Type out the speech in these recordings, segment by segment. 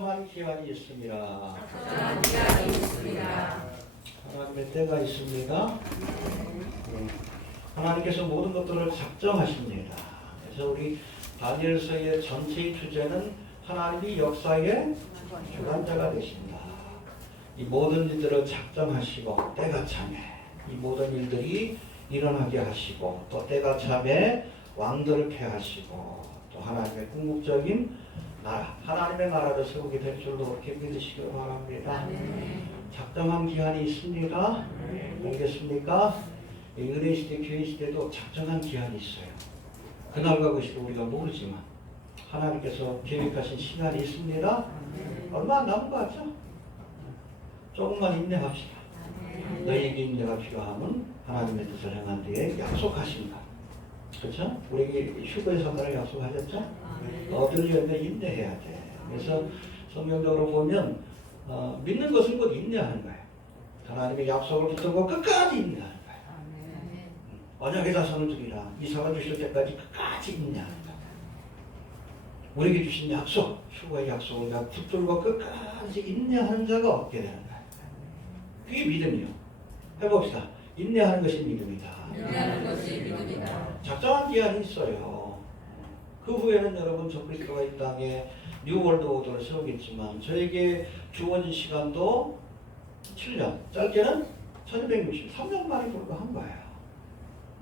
한 기한이 있습니다. 적절한 기한이 있습니다. 하나님의 때가 있습니다. 하나님께서 모든 것들을 작정하십니다. 그래서 우리 다니엘서의 전체의 주제는 하나님이 역사의 주관자가 되신다. 이 모든 일들을 작정하시고 때가 참에 이 모든 일들이 일어나게 하시고 또 때가 참에 왕들을 폐하시고 또 하나님의 궁극적인 나라, 하나님의 나라를 세우게 될 줄로 그렇게 믿으시길 바랍니다. 작정한 기한이 있습니다. 알겠습니까? 은혜 시대, 교회 시대도 작정한 기한이 있어요. 그날과 그 시도 우리가 모르지만 하나님께서 계획하신 시간이 있습니다. 얼마 안 남은 거 같죠? 조금만 인내합시다. 너희에게 인내가 필요하면 하나님의 뜻을 행한 뒤에 약속하신다. 그렇죠? 우리에게 휴거의 선언을 약속하셨죠? 얻으려면 인내해야 돼. 그래서 성경적으로 보면 믿는 것은 곧 인내하는 거예요. 하나님의 약속을 붙들고 끝까지 인내하는 거예요. 언약의 자손을 두리라. 이삭을 주실 때까지 끝까지 인내하는 거예요. 우리에게 주신 약속, 휴거의 약속을 붙들고 끝까지 인내하는 자가 얻게 되는 거예요. 그게 믿음이요. 해봅시다. 인내하는 것이 믿음이다. 인내하는 것이 믿음이다. 작정한 기한이 있어요. 그 후에는 여러분 적그리스도가 이 땅에 뉴월드 오더를 세우겠지만 저에게 주어진 시간도 7년, 짧게는 1263년 만에 불과한 거예요.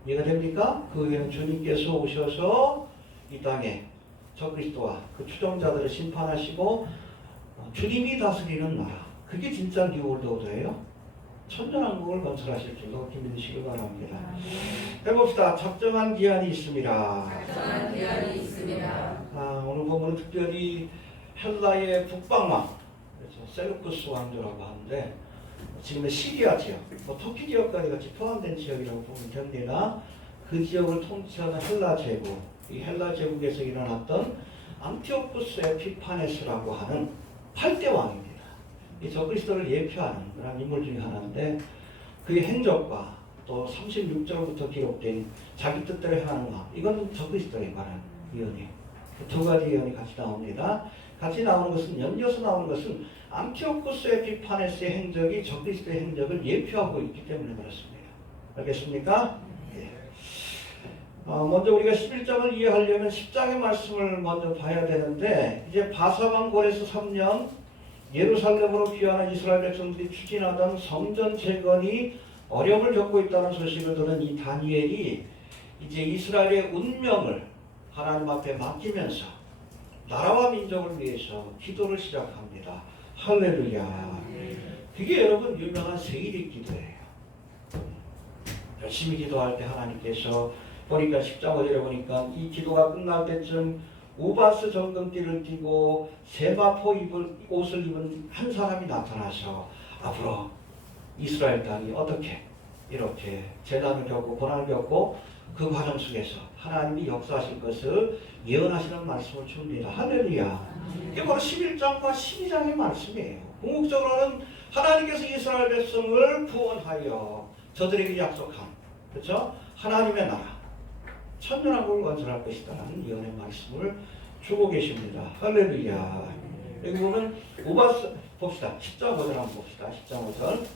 이해가 됩니까? 그 후에는 주님께서 오셔서 이 땅에 적그리스도와 그 추종자들을 심판하시고 주님이 다스리는 나라, 그게 진짜 뉴월드 오더예요. 천년왕국을 건설하실 줄로 그렇게 믿으시기 바랍니다. 해봅시다. 작정한 기한이 있습니다. 적절한 기한이 있습니다. 오늘 보면 특별히 헬라의 북방왕, 그래서 셀루쿠스 왕조라고 하는데 지금의 시리아 지역, 터키 지역까지 같이 포함된 지역이라고 보면 됩니다. 그 지역을 통치하는 헬라 제국, 이 헬라 제국에서 일어났던 안티오쿠스 에피파네스라고 하는 8대 왕입니다. 이 적그리스도를 예표하는 그런 인물 중에 하나인데 그의 행적과 또 36절부터 기록된 자기 뜻대로 행하는 왕, 이건 적그리스도에 관한 예언이에요. 두 가지 예언이 같이 나옵니다. 같이 나오는 것은, 연이어서 나오는 것은 안티오쿠스 에피파네스의 행적이 적그리스도의 행적을 예표하고 있기 때문에 그렇습니다. 알겠습니까? 예. 먼저 우리가 11장을 이해하려면 10장의 말씀을 먼저 봐야 되는데, 이제 바사방 고레스 3년 예루살렘으로 귀환한 이스라엘 백성들이 추진하던 성전 재건이 어려움을 겪고 있다는 소식을 들은 이 다니엘이 이제 이스라엘의 운명을 하나님 앞에 맡기면서 나라와 민족을 위해서 기도를 시작합니다. 할렐루야. 그게 여러분 유명한 세일의 기도예요. 열심히 기도할 때 하나님께서 보니까 10장 5절에 보니까 이 기도가 끝날 때쯤 우바스 정금띠를 띠고 세마포 옷을 입은 한 사람이 나타나서 앞으로 이스라엘 땅이 어떻게 이렇게 재난을 겪고 고난을 겪고 그 과정 속에서 하나님이 역사하실 것을 예언하시는 말씀을 줍니다. 할렐루야. 이게 바로 11장과 12장의 말씀이에요. 궁극적으로는 하나님께서 이스라엘 백성을 구원하여 저들에게 약속한, 그렇죠? 하나님의 나라, 천년왕국을 건설할 것이다라는 예언의 말씀을 주고 계십니다. 할렐루야. 여기 보면 우바스 봅시다. 10장 5절 한번 봅시다. 10장 5절.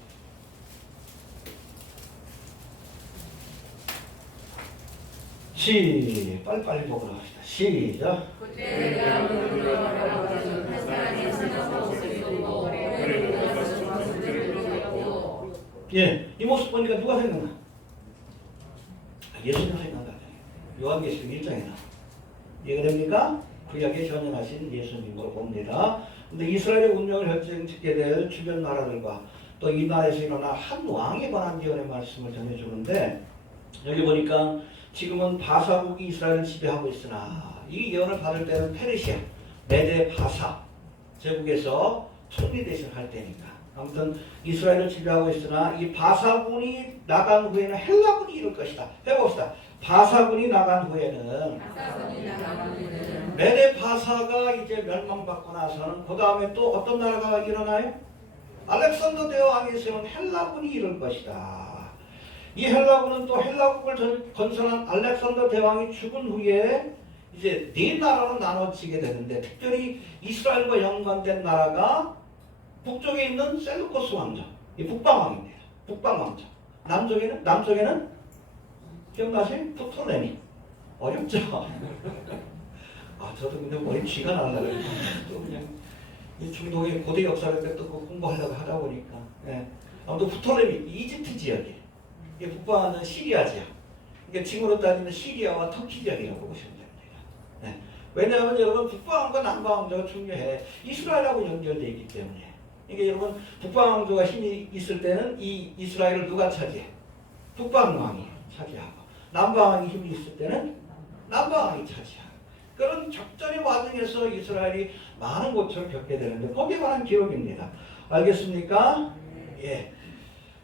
빨리빨리 보고 나갑시다. 시작. 그때 내가 물을 걸어가지고 한 사람이 생각하고 옷을 입고 머리를 감아서 주먹을 들고. 예, 이 모습 보니까 누가 생각나? 예수님 생각나요. 요한계시록 1장에 나와요. 이해가 됩니까? 구약에 전연하신 예수님으로 봅니다. 근데 이스라엘의 운명을 결정짓게 될 주변 나라들과 또 이 나라에서 일어난 한 왕에 관한 예언의 말씀을 전해주는데, 여기 보니까 지금은 바사국이 이스라엘을 지배하고 있으나 이 예언을 받을 때는 페르시아, 메데 바사 제국에서 총리 대신을 할 때니까, 아무튼 이스라엘을 지배하고 있으나 이 바사군이 나간 후에는 헬라군이 이룰 것이다. 해봅시다. 바사군이 나간 후에는 메데 바사가 이제 멸망받고 나서는 그 다음에 또 어떤 나라가 일어나요? 알렉산더 대왕이 세운 헬라군이 이룰 것이다. 이 헬라군은 또 헬라국을 건설한 알렉산더 대왕이 죽은 후에 이제 네 나라로 나눠지게 되는데 특별히 이스라엘과 연관된 나라가 북쪽에 있는 셀루코스 왕조, 이 북방왕입니다. 북방왕조. 남쪽에는 기억나세요? 프톨레미. 어렵죠? 아, 저도 근데 머리 쥐가 날라요. 또 그냥 이 중동의 고대 역사를 또 공부하려고 하다 보니까. 예. 아무튼 프톨레미, 이집트 지역이에요. 이게 북방은 시리아 지역. 그러니까 지금으로 따지면 시리아와 터키 지역이라고 보시면 됩니다. 예. 왜냐하면 여러분 북방왕과 남방왕조가 중요해. 이스라엘하고 연결되어 있기 때문에. 이게 여러분 북방왕조가 힘이 있을 때는 이 이스라엘을 누가 차지해? 북방왕이 차지하고 남방왕이 힘이 있을 때는 남방왕이 차지하고 그런 적절의 와중에서 이스라엘이 많은 고초를 겪게 되는데 거기에 관한 기록입니다. 알겠습니까? 예.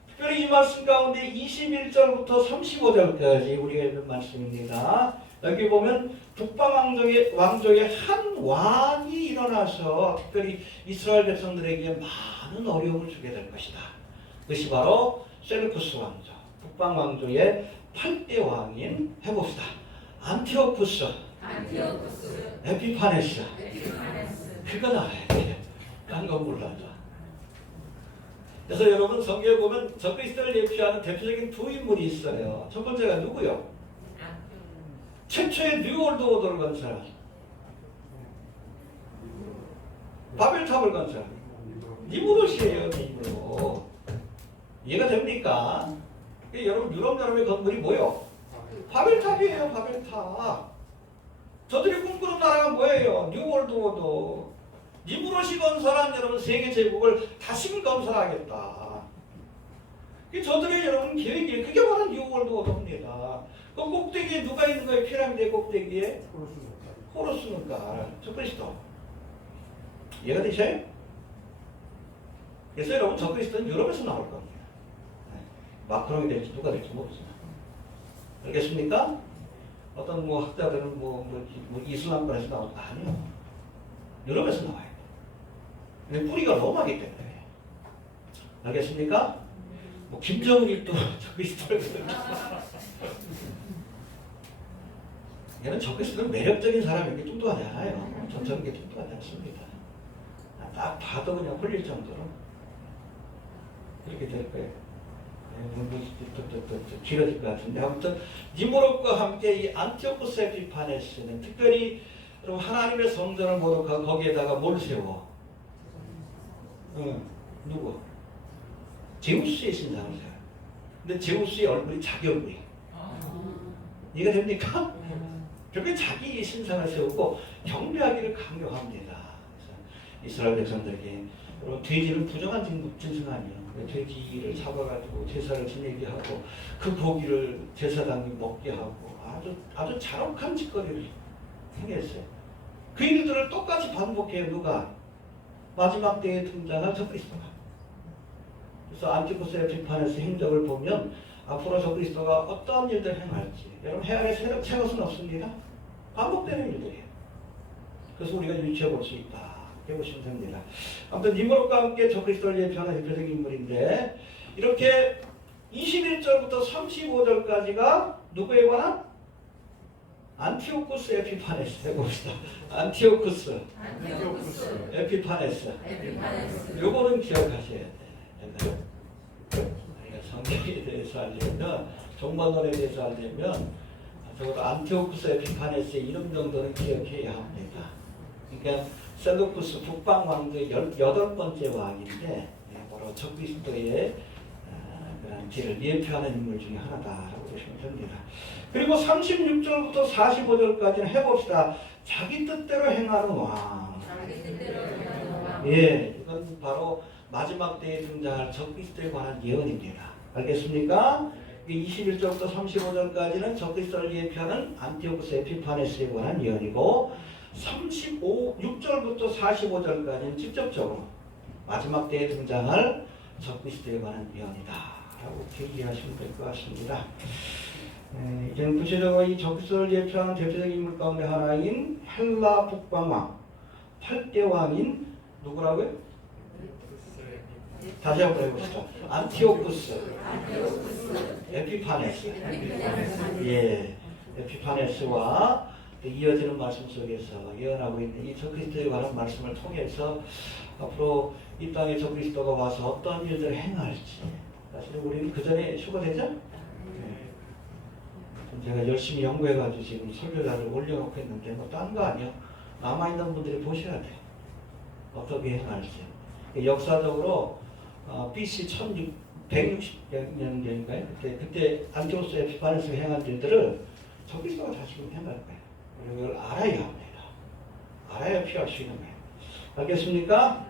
특별히 이 말씀 가운데 21절부터 35절까지 우리가 읽는 말씀입니다. 여기 보면 북방왕조의 한 왕이 일어나서 특별히 이스라엘 백성들에게 많은 어려움을 주게 될 것이다. 그것이 바로 셀루쿠스 왕조, 북방왕조의 8대 왕인 해봅시다. 안티오쿠스, 에피파네스. 그건 알아야 돼요. 딴 건 몰라도. 그래서 여러분 성경에 보면 적그리스도를 예표하는 대표적인 두 인물이 있어요. 첫 번째가 누구요? 최초의 뉴월드 오더를 건 사람. 바벨탑을 건 사람. 니무롯이에요, 니무롯. 이해가 됩니까? 여러분 유럽 나라의 건물이 뭐예요? 바벨탑이에요, 바벨탑. 저들이 꿈꾸는 나라가 뭐예요? 뉴월드 오더. 니무롯이 건설한 여러분 세계 제국을 다시 건설하겠다. 저들의 여러분 계획이 그게 바로 뉴월드 오더입니다. 그 꼭대기에 누가 있는 거예요? 피라미드의 꼭대기에? 호루스눈깔. 적그리스도. 이해가 되셔요? 그래서 여러분 적그리스도는 유럽에서 나올 겁니다. 마크롱이 될지 누가 될지 모르지만. 알겠습니까? 어떤 뭐 학자들은 이슬람권에서 나올 거 아니에요. 유럽에서 나와요. 근데 뿌리가 로마기 때문에. 알겠습니까? 뭐 김정은이 또 적그리스도를 얘는 적그리스도는 매력적인 사람이기 뚱뚱하지 않아요. 전적인 게 뚱뚱하지 않습니다. 딱 봐도 그냥 홀릴 정도로 그렇게 될 거예요. 길어질 것 같은데 아무튼 니무롯과 함께 이 안티오쿠스 에피파네스는 특별히 여러분 하나님의 성전을 모독하고 거기에다가 뭘 세워? 누구? 제우스의 신상을 세워요. 근데 제우스의 얼굴이 자기 얼굴이에요. 이해가 됩니까? 결국에 자기 신상을 세우고 경배하기를 강요합니다. 그래서 이스라엘 백성들에게 여러분 돼지는 부정한 짐승 아니에요. 돼지를 잡아가지고 제사를 지내게 하고 그 고기를 제사장이 먹게 하고 아주 잔혹한 짓거리를 행했어요. 그 일들을 똑같이 반복해요. 누가? 마지막 때에 등장한 적그리스도가. 그래서 안티오쿠스 에피파네스 행적을 보면 앞으로 적그리스도가 어떠한 일들을 행할지 여러분 헤아려 새 것은 없습니다. 반복되는 일들이에요. 그래서 우리가 유추해 볼 수 있다. 해보시면 됩니다. 아무튼 니무롯과 함께 적그리스도를 예표하는 대표적인 인물인데 이렇게 21절부터 35절까지가 누구에 관한? 안티오쿠스 에피파네스 해봅시다. 안티오쿠스 에피파네스. 요거는 기억하셔야 돼요. 성경에 대해서 알려면 종말론에 대해서 알려면 적어도 안티오쿠스 에피파네스의 이름 정도는 기억해야 합니다. 그러니까 셀루쿠스 북방 왕조의 18번째 왕인데 바로 적그리스도의 그런 길을 예표하는 인물 중에 하나다라고 보시면 됩니다. 그리고 36절부터 45절까지는 해봅시다. 자기 뜻대로 행하는 왕. 예, 이건 바로 마지막 때에 등장할 적그리스도에 관한 예언입니다. 알겠습니까? 21절부터 35절까지는 적그리스도를 예표하는 안티오쿠스 에피파네스에 관한 예언이고 6절부터 45절까지는 직접적으로 마지막 때에 등장할 적그리스도에 관한 예언이다 라고 이해하시면 될 것 같습니다. 이제는 구체적으로 이 적그리스도를 예표하는 대표적인 인물 가운데 하나인 헬라 북방왕 8대 왕인 누구라고요? 다시 한번 해보시죠. 안티오쿠스 에피파네스. 예, 에피파네스와 이어지는 말씀 속에서 예언하고 있는 이 적그리스도에 관한 말씀을 통해서 앞으로 이 땅에 적그리스도가 와서 어떤 일들을 행할지 사실 우리는 그 전에 휴거되죠? 네. 제가 열심히 연구해가지고 지금 설교자를 올려놓고 있는데 뭐 딴 거 아니야. 남아있는 분들이 보셔야 돼. 어떻게 행할지. 역사적으로 BC 1160년대인가요? 그때 안티오스 에피파네스가 행한 일들을 적그리스도가 다시 행할 거예요. 우리가 이걸 알아야 합니다. 알아야 피할 수 있는 거예요. 알겠습니까?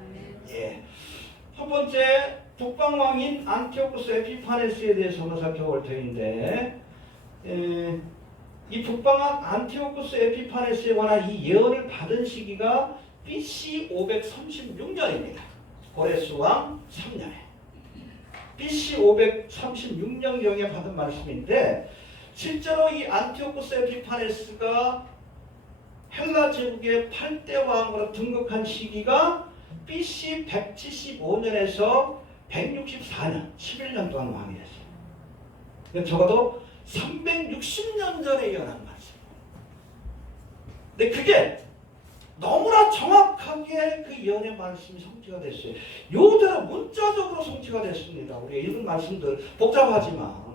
예. 첫 번째 북방왕인 안티오쿠스 에피파네스에 대해서 한번 살펴볼 터인데 이 북방왕 안티오쿠스 에피파네스에 관한 이 예언을 받은 시기가 BC 536년입니다. 고레스 왕 3년에 BC 536년경에 받은 말씀인데 실제로 이 안티오쿠스 에피파네스가 헬라 제국의 8대 왕으로 등극한 시기가 BC 175년에서 164년, 11년 동안 왕이 됐어요. 적어도 360년 전에 예언한 말씀이에요. 근데 그게 너무나 정확하게 그 예언의 말씀이 성취가 됐어요. 요대로 문자적으로 성취가 됐습니다. 우리가 읽은 말씀들 복잡하지만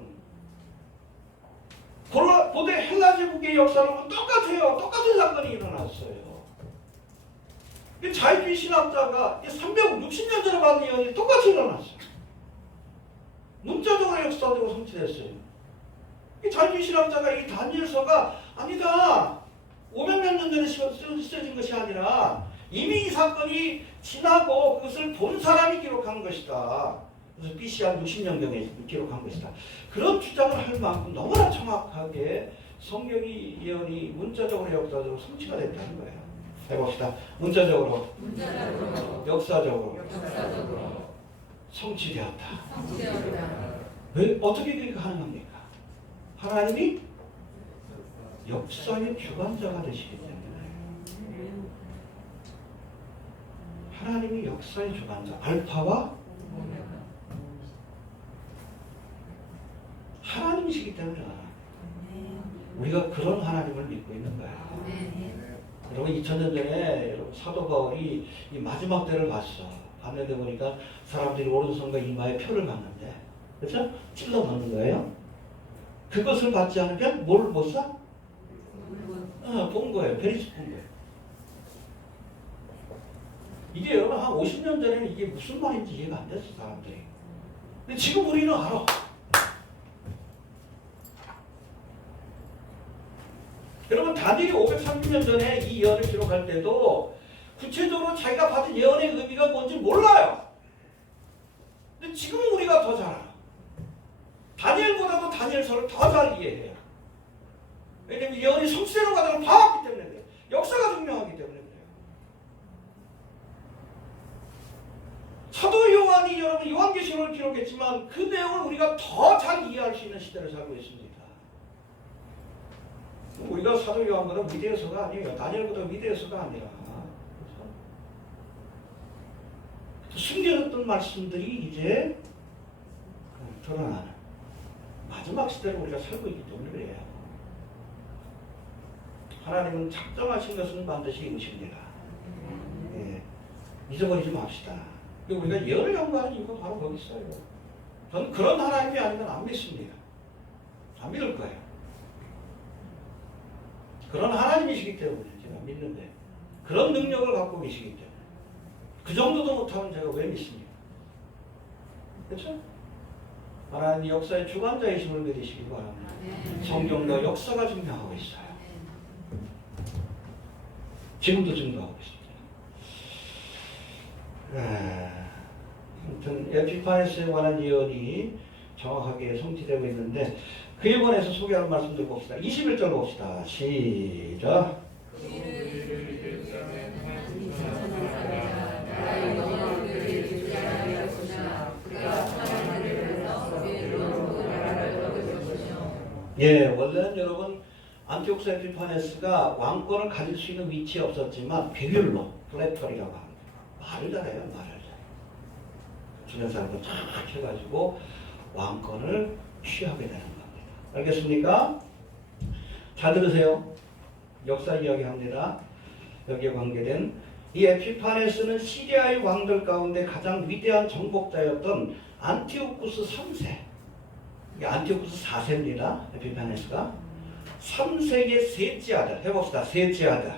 고대 헬라 제국의 역사는 똑같아요. 똑같은 사건이 일어났어요. 자유주의 신학자가 360년 전에 받은 예언이 똑같이 일어났어요. 문자적으로 역사적으로 성취됐어요. 자유주의 신학자가 이 다니엘서가 아니다. 500몇 년 전에 쓰여진 것이 아니라 이미 이 사건이 지나고 그것을 본 사람이 기록한 것이다. 그래서 BC 한 60년경에 기록한 것이다. 그런 주장을 할 만큼 너무나 정확하게 성경이 예언이 문자적으로 역사적으로 성취가 됐다는 거예요. 해봅시다. 문자적으로, 역사적으로, 성취되었다. 왜 어떻게 그렇게 가능합니까? 하나님이 역사의 주관자가 되시기 때문에 하나님이 역사의 주관자 알파와 하나님이시기 때문에 우리가 그런 하나님을 믿고 있는 거예요. 여러분 2000년 전에 사도 바울이 이 마지막 때를 봤어. 봤는데 보니까 사람들이 오른손과 이마에 표를 박는데 그렇죠? 찔러 넣는 거예요. 그것을 받지 않으면 뭘 못 사? 본 거예요. 베리스 본 거예요. 이게 여러분 한 50년 전에는 이게 무슨 말인지 이해가 안 됐어 사람들이. 근데 지금 우리는 알아. 여러분 다니엘이 530년 전에 이 예언을 기록할 때도 구체적으로 자기가 받은 예언의 의미가 뭔지 몰라요. 근데 지금 우리가 더 잘 알아. 다니엘보다도 다니엘서를 더 잘 이해해요. 왜냐하면 예언이 성취되는 과정을 봐왔기 때문에 그래요. 역사가 증명하기 때문에 그래요. 사도 요한이 여러분 요한계시록을 기록했지만 그 내용을 우리가 더 잘 이해할 수 있는 시대를 살고 있습니다. 우리가 사도 요한보다 위대해서가 아니에요. 다니엘보다 위대해서가 아니라 숨겨졌던 말씀들이 이제 드러나는 마지막 시대를 우리가 살고 있기 때문에 그래요. 하나님은 작정하신 것은 반드시 이루십니다. 예, 잊어버리지 맙시다. 우리가 예언을 연구하는 이유가 바로 거기 있어요. 저는 그런 하나님이 아니면 안 믿습니다. 안 믿을 거예요. 그런 하나님이시기 때문에 제가 믿는데 그런 능력을 갖고 계시기 때문에 그 정도도 못하면 제가 왜 믿습니까? 그렇죠? 하나님이 역사의 주관자이심을 믿으시기 바랍니다. 성경과 역사가 증명하고 있어요. 지금도 증거하고 있습니다. 아무튼 에피파네스에 관한 예언이 정확하게 성취되고 있는데 그에 관해서 소개하는 말씀들 봅시다. 21절 봅시다. 시작. 예, 원래는 여러분 안티오쿠스 에피파네스가 왕권을 가질 수 있는 위치에 없었지만 비율로 플래터리라고 합니다. 말을 잘해요, 말을 잘해요. 주변 사람들 쫙 해가지고 왕권을 취하게 되는 겁니다. 알겠습니까? 잘 들으세요. 역사 이야기합니다. 여기에 관계된 이 에피파네스는 시리아의 왕들 가운데 가장 위대한 정복자였던 안티오쿠스 3세. 이게 안티오쿠스 4세입니다. 에피파네스가 3세의 셋째 아들. 해봅시다. 셋째 아들.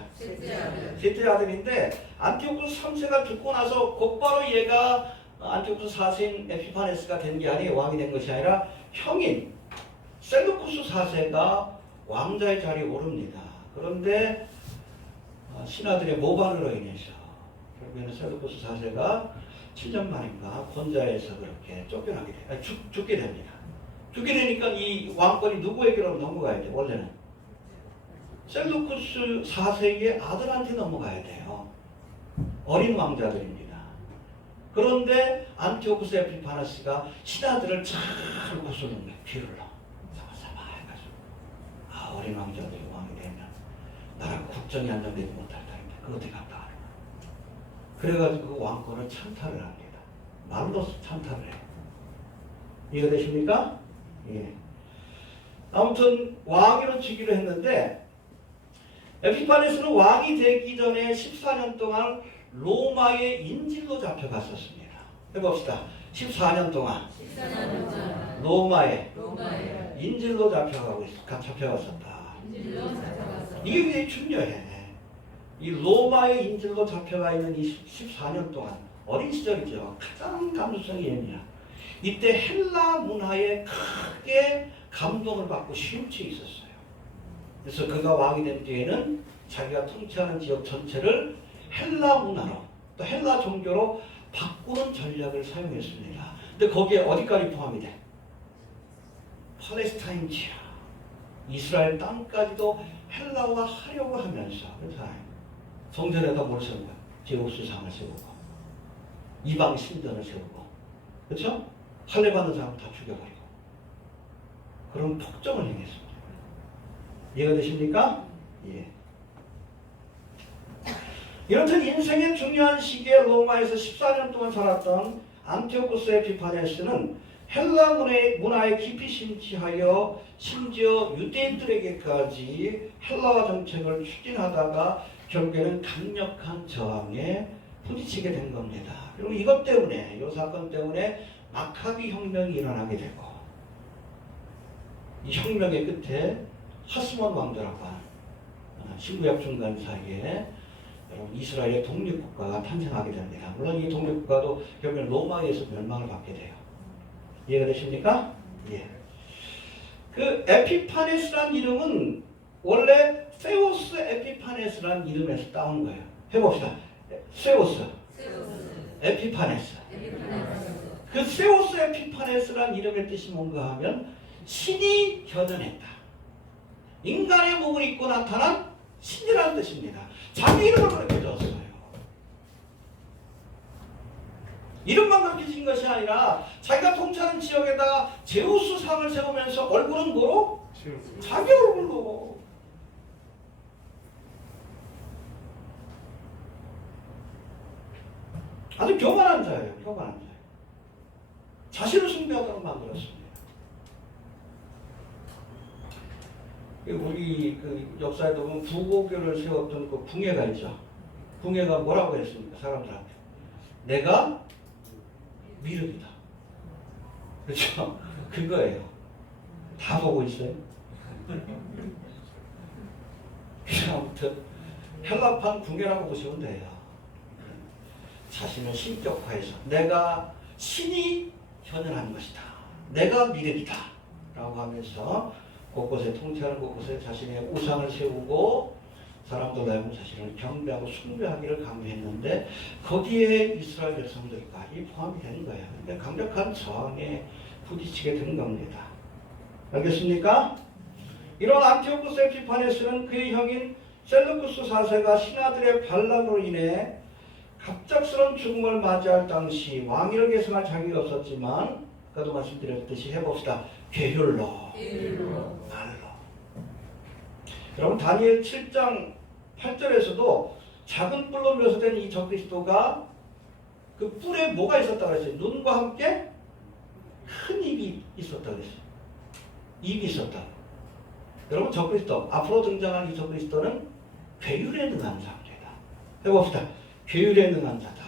셋째 아들인데 안티오쿠스 3세가 죽고 나서 곧바로 얘가 안티오쿠스 4세인 에피파네스가 된 게 아니에요. 왕이 된 것이 아니라 형인 셀루쿠스 4세가 왕자의 자리에 오릅니다. 그런데 신하들의 모반으로 인해서 결국에는 셀루쿠스 4세가 7년 만인가 권자에서 그렇게 쫓겨나게 돼요. 죽게 됩니다. 죽게 되니까 이 왕권이 누구에게로 넘어가야 돼요? 원래는 셀루쿠스 4세의 아들한테 넘어가야 돼요. 어린 왕자들입니다. 그런데 안티오쿠스 에피파네스가 신하들을 잘 고소는 거예요. 귀를 사바사바 해가지고 어린 왕자들이 왕이 되면 나라가 국정이 안정되지 못할 터인데 그거 어떻게 할까 하는 거예요. 그래가지고 그 왕권을 찬탈을 합니다. 말로서 찬탈을 해요. 이해되십니까? 예. 아무튼 왕위로 즉위를 했는데 에피파네스는 왕이 되기 전에 14년 동안 로마의 인질로 잡혀갔었습니다. 해봅시다. 14년 동안 로마의 인질로 잡혀갔었다. 이게 굉장히 중요해. 이 로마의 인질로 잡혀가 있는 이 14년 동안 어린 시절이죠. 가장 감수성이 예민한. 이때 헬라 문화에 크게 감동을 받고 심취해 있었어요. 그래서 그가 왕이 된 뒤에는 자기가 통치하는 지역 전체를 헬라 문화로 또 헬라 종교로 바꾸는 전략을 사용했습니다. 근데 거기에 어디까지 포함이 돼? 팔레스타인 지하, 이스라엘 땅까지도 헬라화 하려고 하면서 성전에다 뭘 세운 거야? 제우스 상을 세우고 이방 신전을 세우고 그렇죠? 할례받는 사람 다 죽여버리고 그런 폭정을 행했습니다. 이해가 되십니까? 예. 이렇듯 인생의 중요한 시기에 로마에서 14년 동안 살았던 안티오쿠스 에피파네스는 헬라 문화에 깊이 심취하여 심지어 유대인들에게까지 헬라화 정책을 추진하다가 결국에는 강력한 저항에 부딪히게 된 겁니다. 그리고 이것 때문에 이 사건 때문에 마카비 혁명이 일어나게 되고 이 혁명의 끝에 하스몬 왕조라고 하는 신구약 중간 사이에 이스라엘의 독립국가가 탄생하게 됩니다. 물론 이 독립국가도 결국엔 로마에서 멸망을 받게 돼요. 이해가 되십니까? 예. 그 에피파네스란 이름은 원래 세우스 에피파네스란 이름에서 따온 거예요. 해봅시다. 세우스. 에피파네스. 그 세우스 에피파네스란 이름의 뜻이 뭔가 하면 신이 현현했다. 인간의 몸을 입고 나타난 신이라는 뜻입니다. 자기 이름을 그렇게 줬어요. 이름만 그렇게 진 것이 아니라 자기가 통치하는 지역에다가 제우스 상을 세우면서 얼굴은 뭐로? 자기 얼굴로. 아주 교만한 자예요. 교만한 자. 자신을 숭배하도록 만들었습니다. 우리 그 역사에 보면 부고교를 세웠던 그 궁예가 있죠. 궁예가 뭐라고 했습니까? 사람들한테. 내가 미륵이다. 그렇죠? 그거예요. 다 보고 있어요. 아무튼 헬라판 궁예라고 보시면 돼요. 자신을 신격화해서 내가 신이 현현한 것이다. 내가 미륵이다. 라고 하면서 곳곳에 통치하는 곳곳에 자신의 우상을 세우고 사람들 나오면 자신을 경배하고 숭배하기를 강요했는데 거기에 이스라엘 백성들까지 포함이 된 거예요. 그러니까 강력한 저항에 부딪히게 된 겁니다. 알겠습니까? 이런 안티오쿠스 에피파네스는 그의 형인 셀루쿠스 4세가 신하들의 반란으로 인해 갑작스러운 죽음을 맞이할 당시 왕위를 계승할 자격이 없었지만 아까도 말씀드렸듯이 해봅시다. 게을러. 말로. 여러분 다니엘 7장 8절에서도 작은 뿔로 묘사된 이 적그리스도가 그 뿔에 뭐가 있었다고 했어요? 눈과 함께 큰 입이 있었다고 했어요. 입이 있었다. 여러분 적그리스도 앞으로 등장한 이 적그리스도는 괴율에 능한 자입니다. 해봅시다. 괴율에 능한 자다.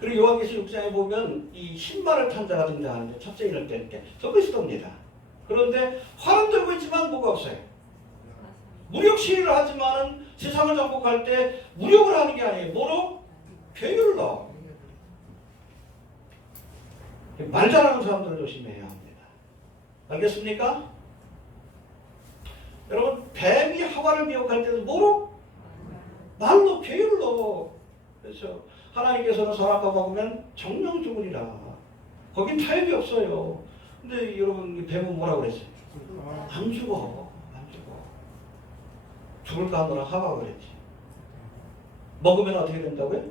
그리고 요한계시록 6장에 보면 이 신발을 탄 자가 등장하는데 첫째 인을 뗄 때 그리스도입니다. 그런데 활은 들고 있지만 뭐가 없어요. 무력 시위를 하지만은 세상을 정복할 때 무력을 하는 게 아니에요. 뭐로? 괴율로. 말 잘하는 사람들을 조심해야 합니다. 알겠습니까? 여러분 뱀이 하와를 미혹할 때도 뭐로? 말로, 괴율로. 그렇죠. 하나님께서는 선악과 먹으면 정령 죽으리라. 거긴 타협이 없어요. 근데 여러분 뱀은 뭐라고 그랬어요? 안 죽어. 안 죽어. 죽을까 하더라 하와가 그랬지. 먹으면 어떻게 된다고요?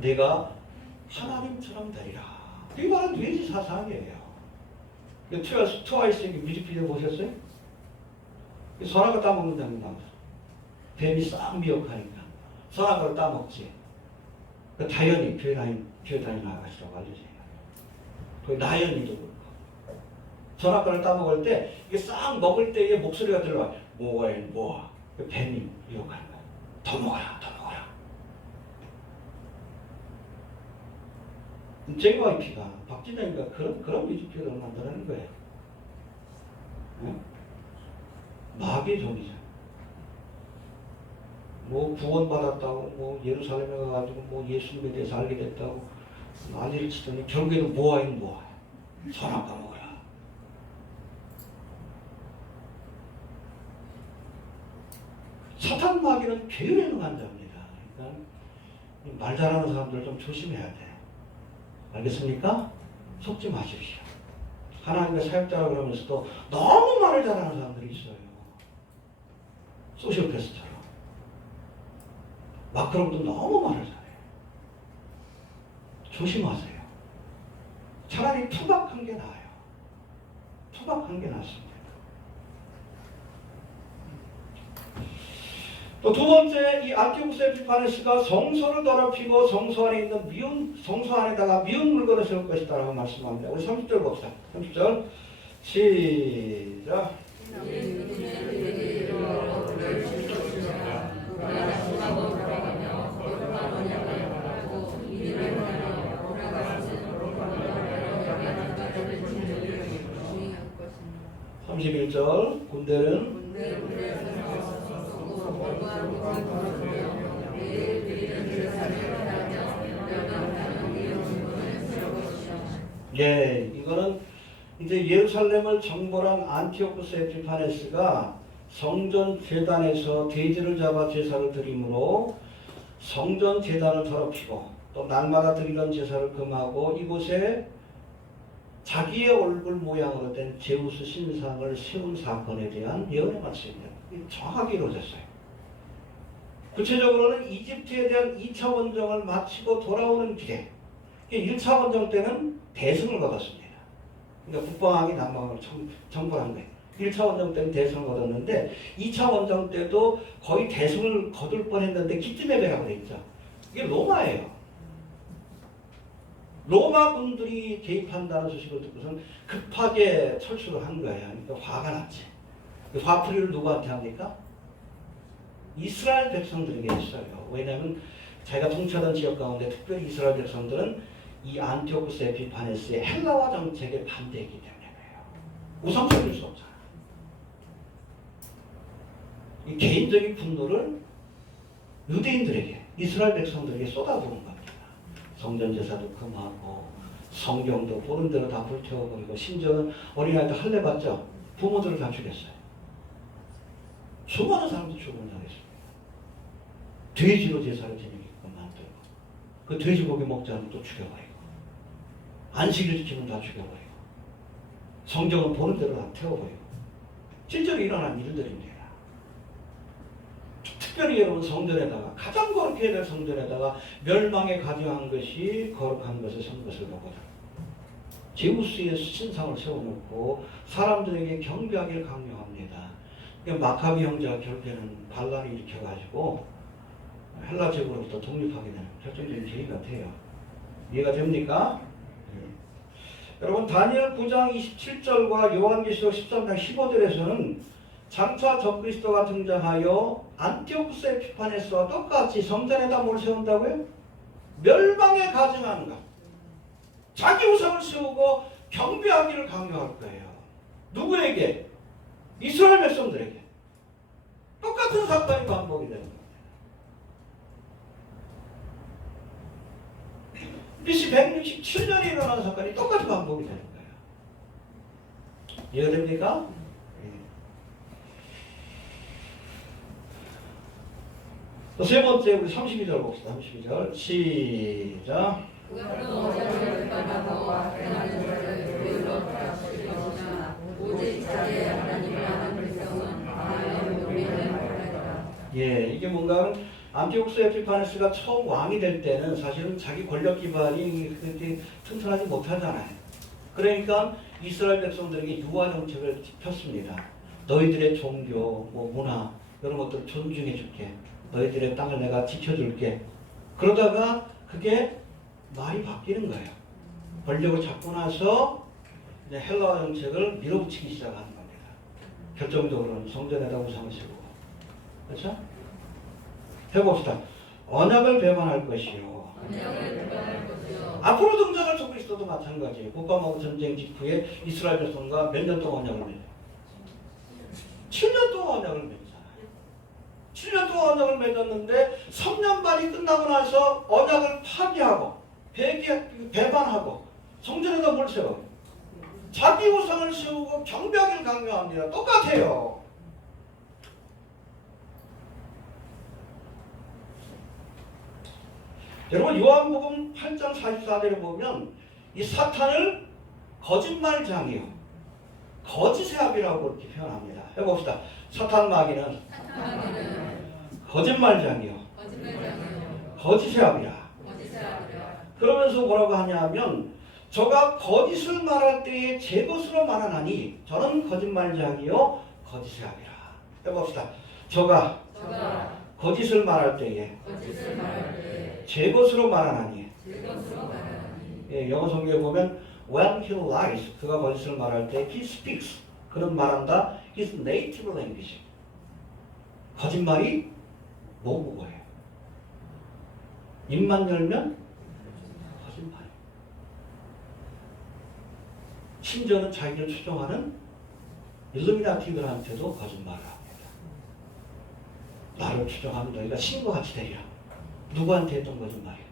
내가 하나님처럼 되리라. 이 말은 돼지 사상이에요. 트와이스 뮤직비디오 보셨어요? 선악과 따먹는 장면 나왔어요. 뱀이 싹 미역하니까 선악과를 따먹지. 그 다연이 교회 다니는 아가씨라고 알려져요. 그 나연이도 그렇고 선악과를 따먹을 때 이게 싹 먹을 때의 목소리가 들어와요. 뭐야 뭐야. 그 뱀이 미역하는 거야. 더 먹어라 더 먹어라. JYP가 박진영이가 그런 뮤직비디오를 만들어낸 거예요. 응? 마귀의 종이잖아. 뭐 구원받았다고 뭐 예루살렘에 가가지고 뭐 예수님에 대해서 알게 됐다고 난리를 치더니 결국에는 뭐하인 뭐야. 선악과 먹어라. 사탄 마귀는 괴율에 능한 자입니다. 그러니까 말 잘하는 사람들 좀 조심해야 돼. 알겠습니까? 속지 마십시오. 하나님의 사역자라고 그러면서도 너무 말을 잘하는 사람들이 있어요. 소시오패스처럼. 마크롱도 너무 말을 잘해요. 조심하세요. 차라리 투박한 게 나아요. 투박한 게 낫습니다. 또 두 번째, 이 안티오쿠스 에피파네스가 성소를 더럽히고 성소 안에 있는 성소 안에다가 미운 물건을 세울 것이다라고 말씀합니다. 우리 30절 봅시다. 30절 시작. (31절) 군대는 예, 이거는 이제 예루살렘을 정벌한 안티오쿠스 에피파네스가 성전 제단에서 돼지를 잡아 제사를 드림으로 성전 제단을 더럽히고 또 날마다 드리던 제사를 금하고 이곳에 자기의 얼굴 모양으로 된 제우스 신상을 세운 사건에 대한 예언의 말씀입니다. 정확하게 이루어졌어요. 구체적으로는 이집트에 대한 2차 원정을 마치고 돌아오는 길에 1차 원정 때는 대승을 거뒀습니다. 그러니까 국방왕이 남방을 정벌한 거예요. 1차 원정 때는 대승을 거뒀는데 2차 원정 때도 거의 대승을 거둘 뻔했는데 기뜸의 배라고 되어 있죠. 이게 로마예요. 로마 군들이 개입한다는 소식을 듣고선 급하게 철수를 한 거예요. 그러니까 화가 났지. 그 화풀이를 누구한테 합니까? 이스라엘 백성들에게 했어요. 왜냐하면 자기가 통치하던 지역 가운데 특별히 이스라엘 백성들은 이 안티오쿠스 에피파네스의 헬라화 정책에 반대했기 때문에 그래요. 우상적일 수 없잖아. 이 개인적인 분노를 유대인들에게, 이스라엘 백성들에게 쏟아부은 겁니다. 성전 제사도 금하고 성경도 보는 대로 다 불태워버리고 심지어는 어린아이들 할례 받죠? 부모들을 다 죽였어요. 수많은 사람들이 죽음을 당했습니다. 돼지로 제사를 지내게끔 만들고 그 돼지고기 먹지 않으면 또 죽여버리고 안식일 지키면 다 죽여버리고 성경은 보는 대로 다 태워버리고 실제로 일어난 일들입니다. 특별히 여러분 성전에다가 가장 거룩해야 될 성전에다가 멸망에 가져한 것이 거룩한 것을 선 것을 보거든. 제우스의 신상을 세워놓고 사람들에게 경배하기를 강요합니다. 마카비 형제가 결국에는 반란을 일으켜가지고 헬라 제국으로부터 독립하게 되는 결정적인 계기가 돼요. 이해가 됩니까? 여러분 다니엘 9장 27절과 요한계시록 13장 15절에서는 장차 적그리스도가 등장하여 안티오쿠스 에피파네스와 똑같이 성전에다 뭘 세운다고요? 멸망에 가증하는 것. 자기 우상을 세우고 경배하기를 강요할 거예요. 누구에게? 이스라엘 백성들에게. 똑같은 사건이 반복이 되는 거예요. BC 167년에 일어난 사건이 똑같이 반복이 되는 거예요. 이해됩니까? 세 번째 우리 32절 봅시다. 32절 시작. 예, 이게 뭔가 안티오쿠스 에피파네스가 처음 왕이 될 때는 사실은 자기 권력 기반이 그렇게 튼튼하지 못하잖아요. 그러니까 이스라엘 백성들에게 유화 정책을 폈습니다. 너희들의 종교, 문화 이런 것들 존중해 줄게. 너희들의 땅을 내가 지켜줄게. 그러다가 그게 말이 바뀌는 거예요. 권력을 잡고 나서 이제 헬라화 정책을 밀어붙이기 시작하는 겁니다. 결정적으로는 성전에다 우상을 세우고. 그렇죠? 해봅시다. 언약을 배반할 것이요. 앞으로 등장할 적그리스도도 마찬가지예요. 국가마구 전쟁 직후에 이스라엘 백성과 몇 년 동안 언약을 맺어요. 7년 동안 언약을 맺잖아요. 7년 동안 언약을 맺었는데 3년 반이 끝나고 나서 언약을 파기하고 배반하고 성전에다 뭘 세워요? 자기 우상을 세우고 경배하기를 강요합니다. 똑같아요. 여러분 요한복음 8장 44절에 보면 이 사탄을 거짓말장이요 거짓의 아비라고 이렇게 표현합니다. 해봅시다. 사탄 마귀는 거짓말장이요 거짓의 아비라. 그러면서 뭐라고 하냐면 저가 거짓을 말할 때에 제 것으로 말하나니 저는 거짓말장이요 거짓의 아비라. 해봅시다. 저가 거짓을 말할 때에 제 것으로 말하나니. 예, 영어 성경에 보면 when he lies, 그가 거짓을 말할 때 he speaks, 그는 말한다 his native language. 거짓말이 모국어예요. 입만 열면 거짓말. 심지어는 자기를 추종하는 일루미나티들한테도 거짓말을 합니다. 나를 추종하면 너희가 신과 같이 되리라. 누구한테 했던 거짓말이에요?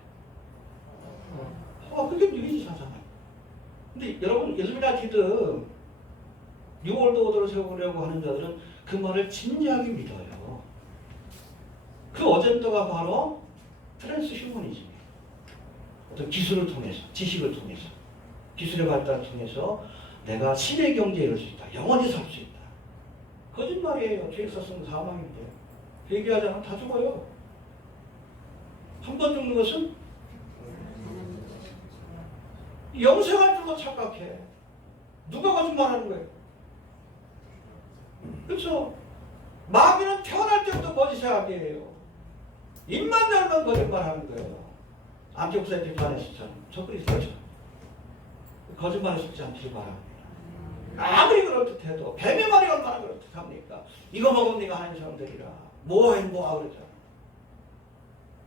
그게 뉴에이지 사상이에요. 근데 여러분 일루미나티들 뉴월드 오더를 세우려고 하는 자들은 그 말을 진지하게 믿어요. 그 어젠더가 바로 트랜스 휴머니즘이에요. 어떤 기술을 통해서, 지식을 통해서, 기술의 발달을 통해서 내가 시대 경제에 이룰 수 있다. 영원히 살 수 있다. 거짓말이에요. 죄 있었으면 사망인데. 회개하지 않으면 다 죽어요. 한 번 죽는 것은 영생할 줄로 착각해. 누가 거짓말하는 거예요? 그렇죠? 마귀는 태어날 때부터 거짓의 아비예요. 입만 열면 거짓말하는 거예요. 안티오쿠스 에피파네스처럼 적그리스도처럼 거짓말을 속지 않기를 바랍니다. 아무리 그럴듯해도 뱀의 말이 얼마나 그럴듯합니까? 이거 먹으면 네가 하나님처럼 되리라. 뭐해 뭐하 그러잖아.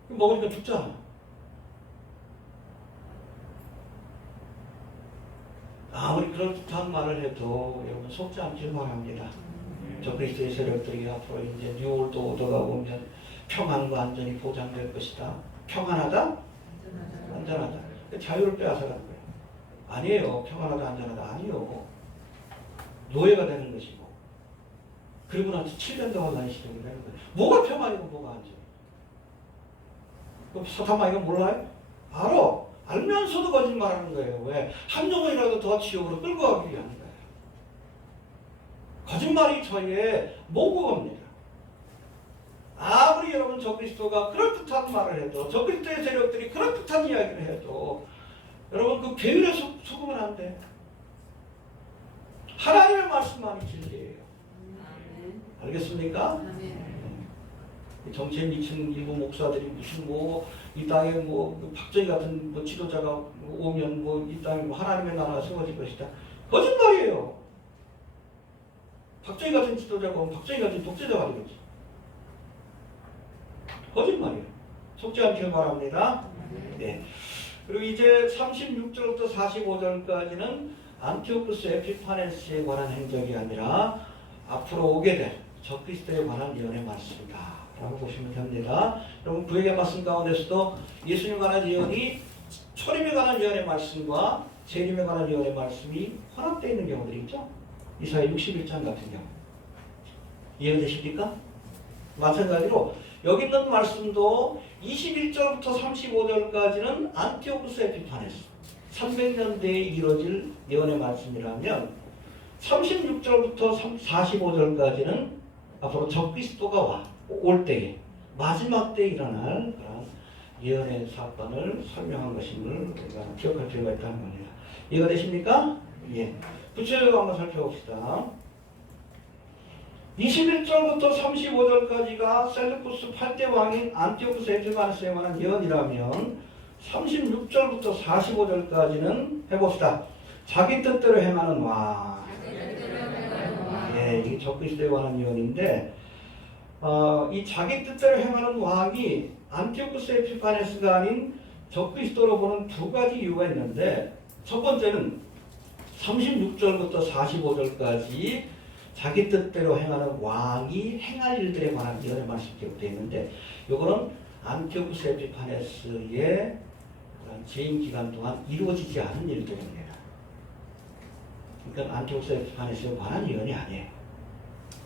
먹으니까 죽잖아. 아무리 그럴듯한 말을 해도 여러분 속지 않기를 바랍니다. 적그리스도의 세력들이 앞으로 이제 뉴월드 오더가 오면 평안과 안전이 보장될 것이다. 평안하다? 안전하다. 자유를 빼앗아가는 거예요. 아니에요. 평안하다 안전하다 아니요. 노예가 되는 것이고 그리고 나서 7년 동안 난시되게 되는 거예요. 뭐가 평안이고 뭐가 안전이고. 사탄 마귀가 몰라요? 알아. 알면서도 거짓말하는 거예요. 왜? 한 영혼이라도 더 지옥으로 끌고 가기 위한 거예요. 거짓말이 저희의 모국어입니다. 아무리 여러분 적그리스도가 그럴듯한 말을 해도 적그리스도의 세력들이 그럴듯한 이야기를 해도 여러분 그 계율에 속으면 안 돼. 하나님의 말씀만이 진리예요. 알겠습니까? 정치에 미친 일부 목사들이 무슨 이 땅에 박정희 같은 지도자가 오면 이 땅에 하나님의 나라가 세워질 것이다. 거짓말이에요. 박정희 같은 지도자가 오면 박정희 같은 독재자가 되겠지. 거짓말이에요. 속지 않기를 바랍니다. 네. 그리고 이제 36절부터 45절까지는 안티오쿠스 에피파네스에 관한 행적이 아니라 앞으로 오게 될 적그리스도에 관한 예언의 말씀이다 라고 보시면 됩니다. 여러분 구약의 말씀 가운데서도 예수님에 관한 예언이 초림에 관한 예언의 말씀과 재림에 관한 예언의 말씀이 혼합되어 있는 경우들이 있죠. 이사야 61장 같은 경우 이해되십니까? 마찬가지로 여기 있는 말씀도 21절부터 35절까지는 안티오쿠스 에피파네스 300년대에 이루어질 예언의 말씀이라면 36절부터 45절까지는 앞으로 적그리스도가 올 때에 마지막 때에 일어날 그런 예언의 사건을 설명한 것임을 우리가 기억할 필요가 있다는 겁니다. 이해가 되십니까? 예. 구체적으로 한번 살펴봅시다. 21절부터 35절까지가 셀루쿠스 8대 왕인 안티오쿠스 에피파네스에 관한 예언이라면 36절부터 45절까지는 해봅시다. 자기 뜻대로 행하는 왕. 예, 이게 적그리스도에 관한 예언인데 이 자기 뜻대로 행하는 왕이 안티오쿠스 에피파네스가 아닌 적그리스도로 보는 두 가지 이유가 있는데 첫 번째는 36절부터 45절까지 자기 뜻대로 행하는 왕이 행할 일들에 관한 예언의 말씀이 기록되어 있는데 이거는 안티오쿠스 에피파네스의 재임 기간 동안 이루어지지 않은 일들입니다. 그러니까 안티오쿠스 에피파네스에 관한 예언이 아니에요.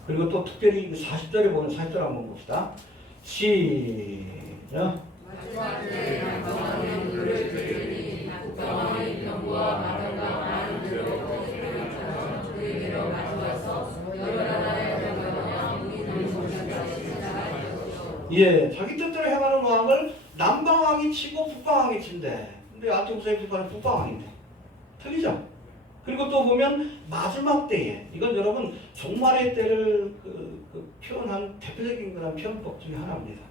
그리고 또 특별히 40절에 보면 40절 한번 봅시다. 시작. 마지막 때에 남방왕은 그를 들으니 북방왕이 병부와 마병과 많은 들로 거스름처럼 그에게로 가져와서 여러 나라의 병거와 우리는 성전까지 찾아갈 것이요. 예, 자기 뜻대로 행하는 왕을 남방왕이 치고 북방왕이 친대. 근데 안티오쿠스 에피파네스 북방왕인데 틀리죠? 그리고 또 보면 마지막 때에 이건 여러분 종말의 때를 표현한 대표적인 그런 표현법 중에 하나입니다.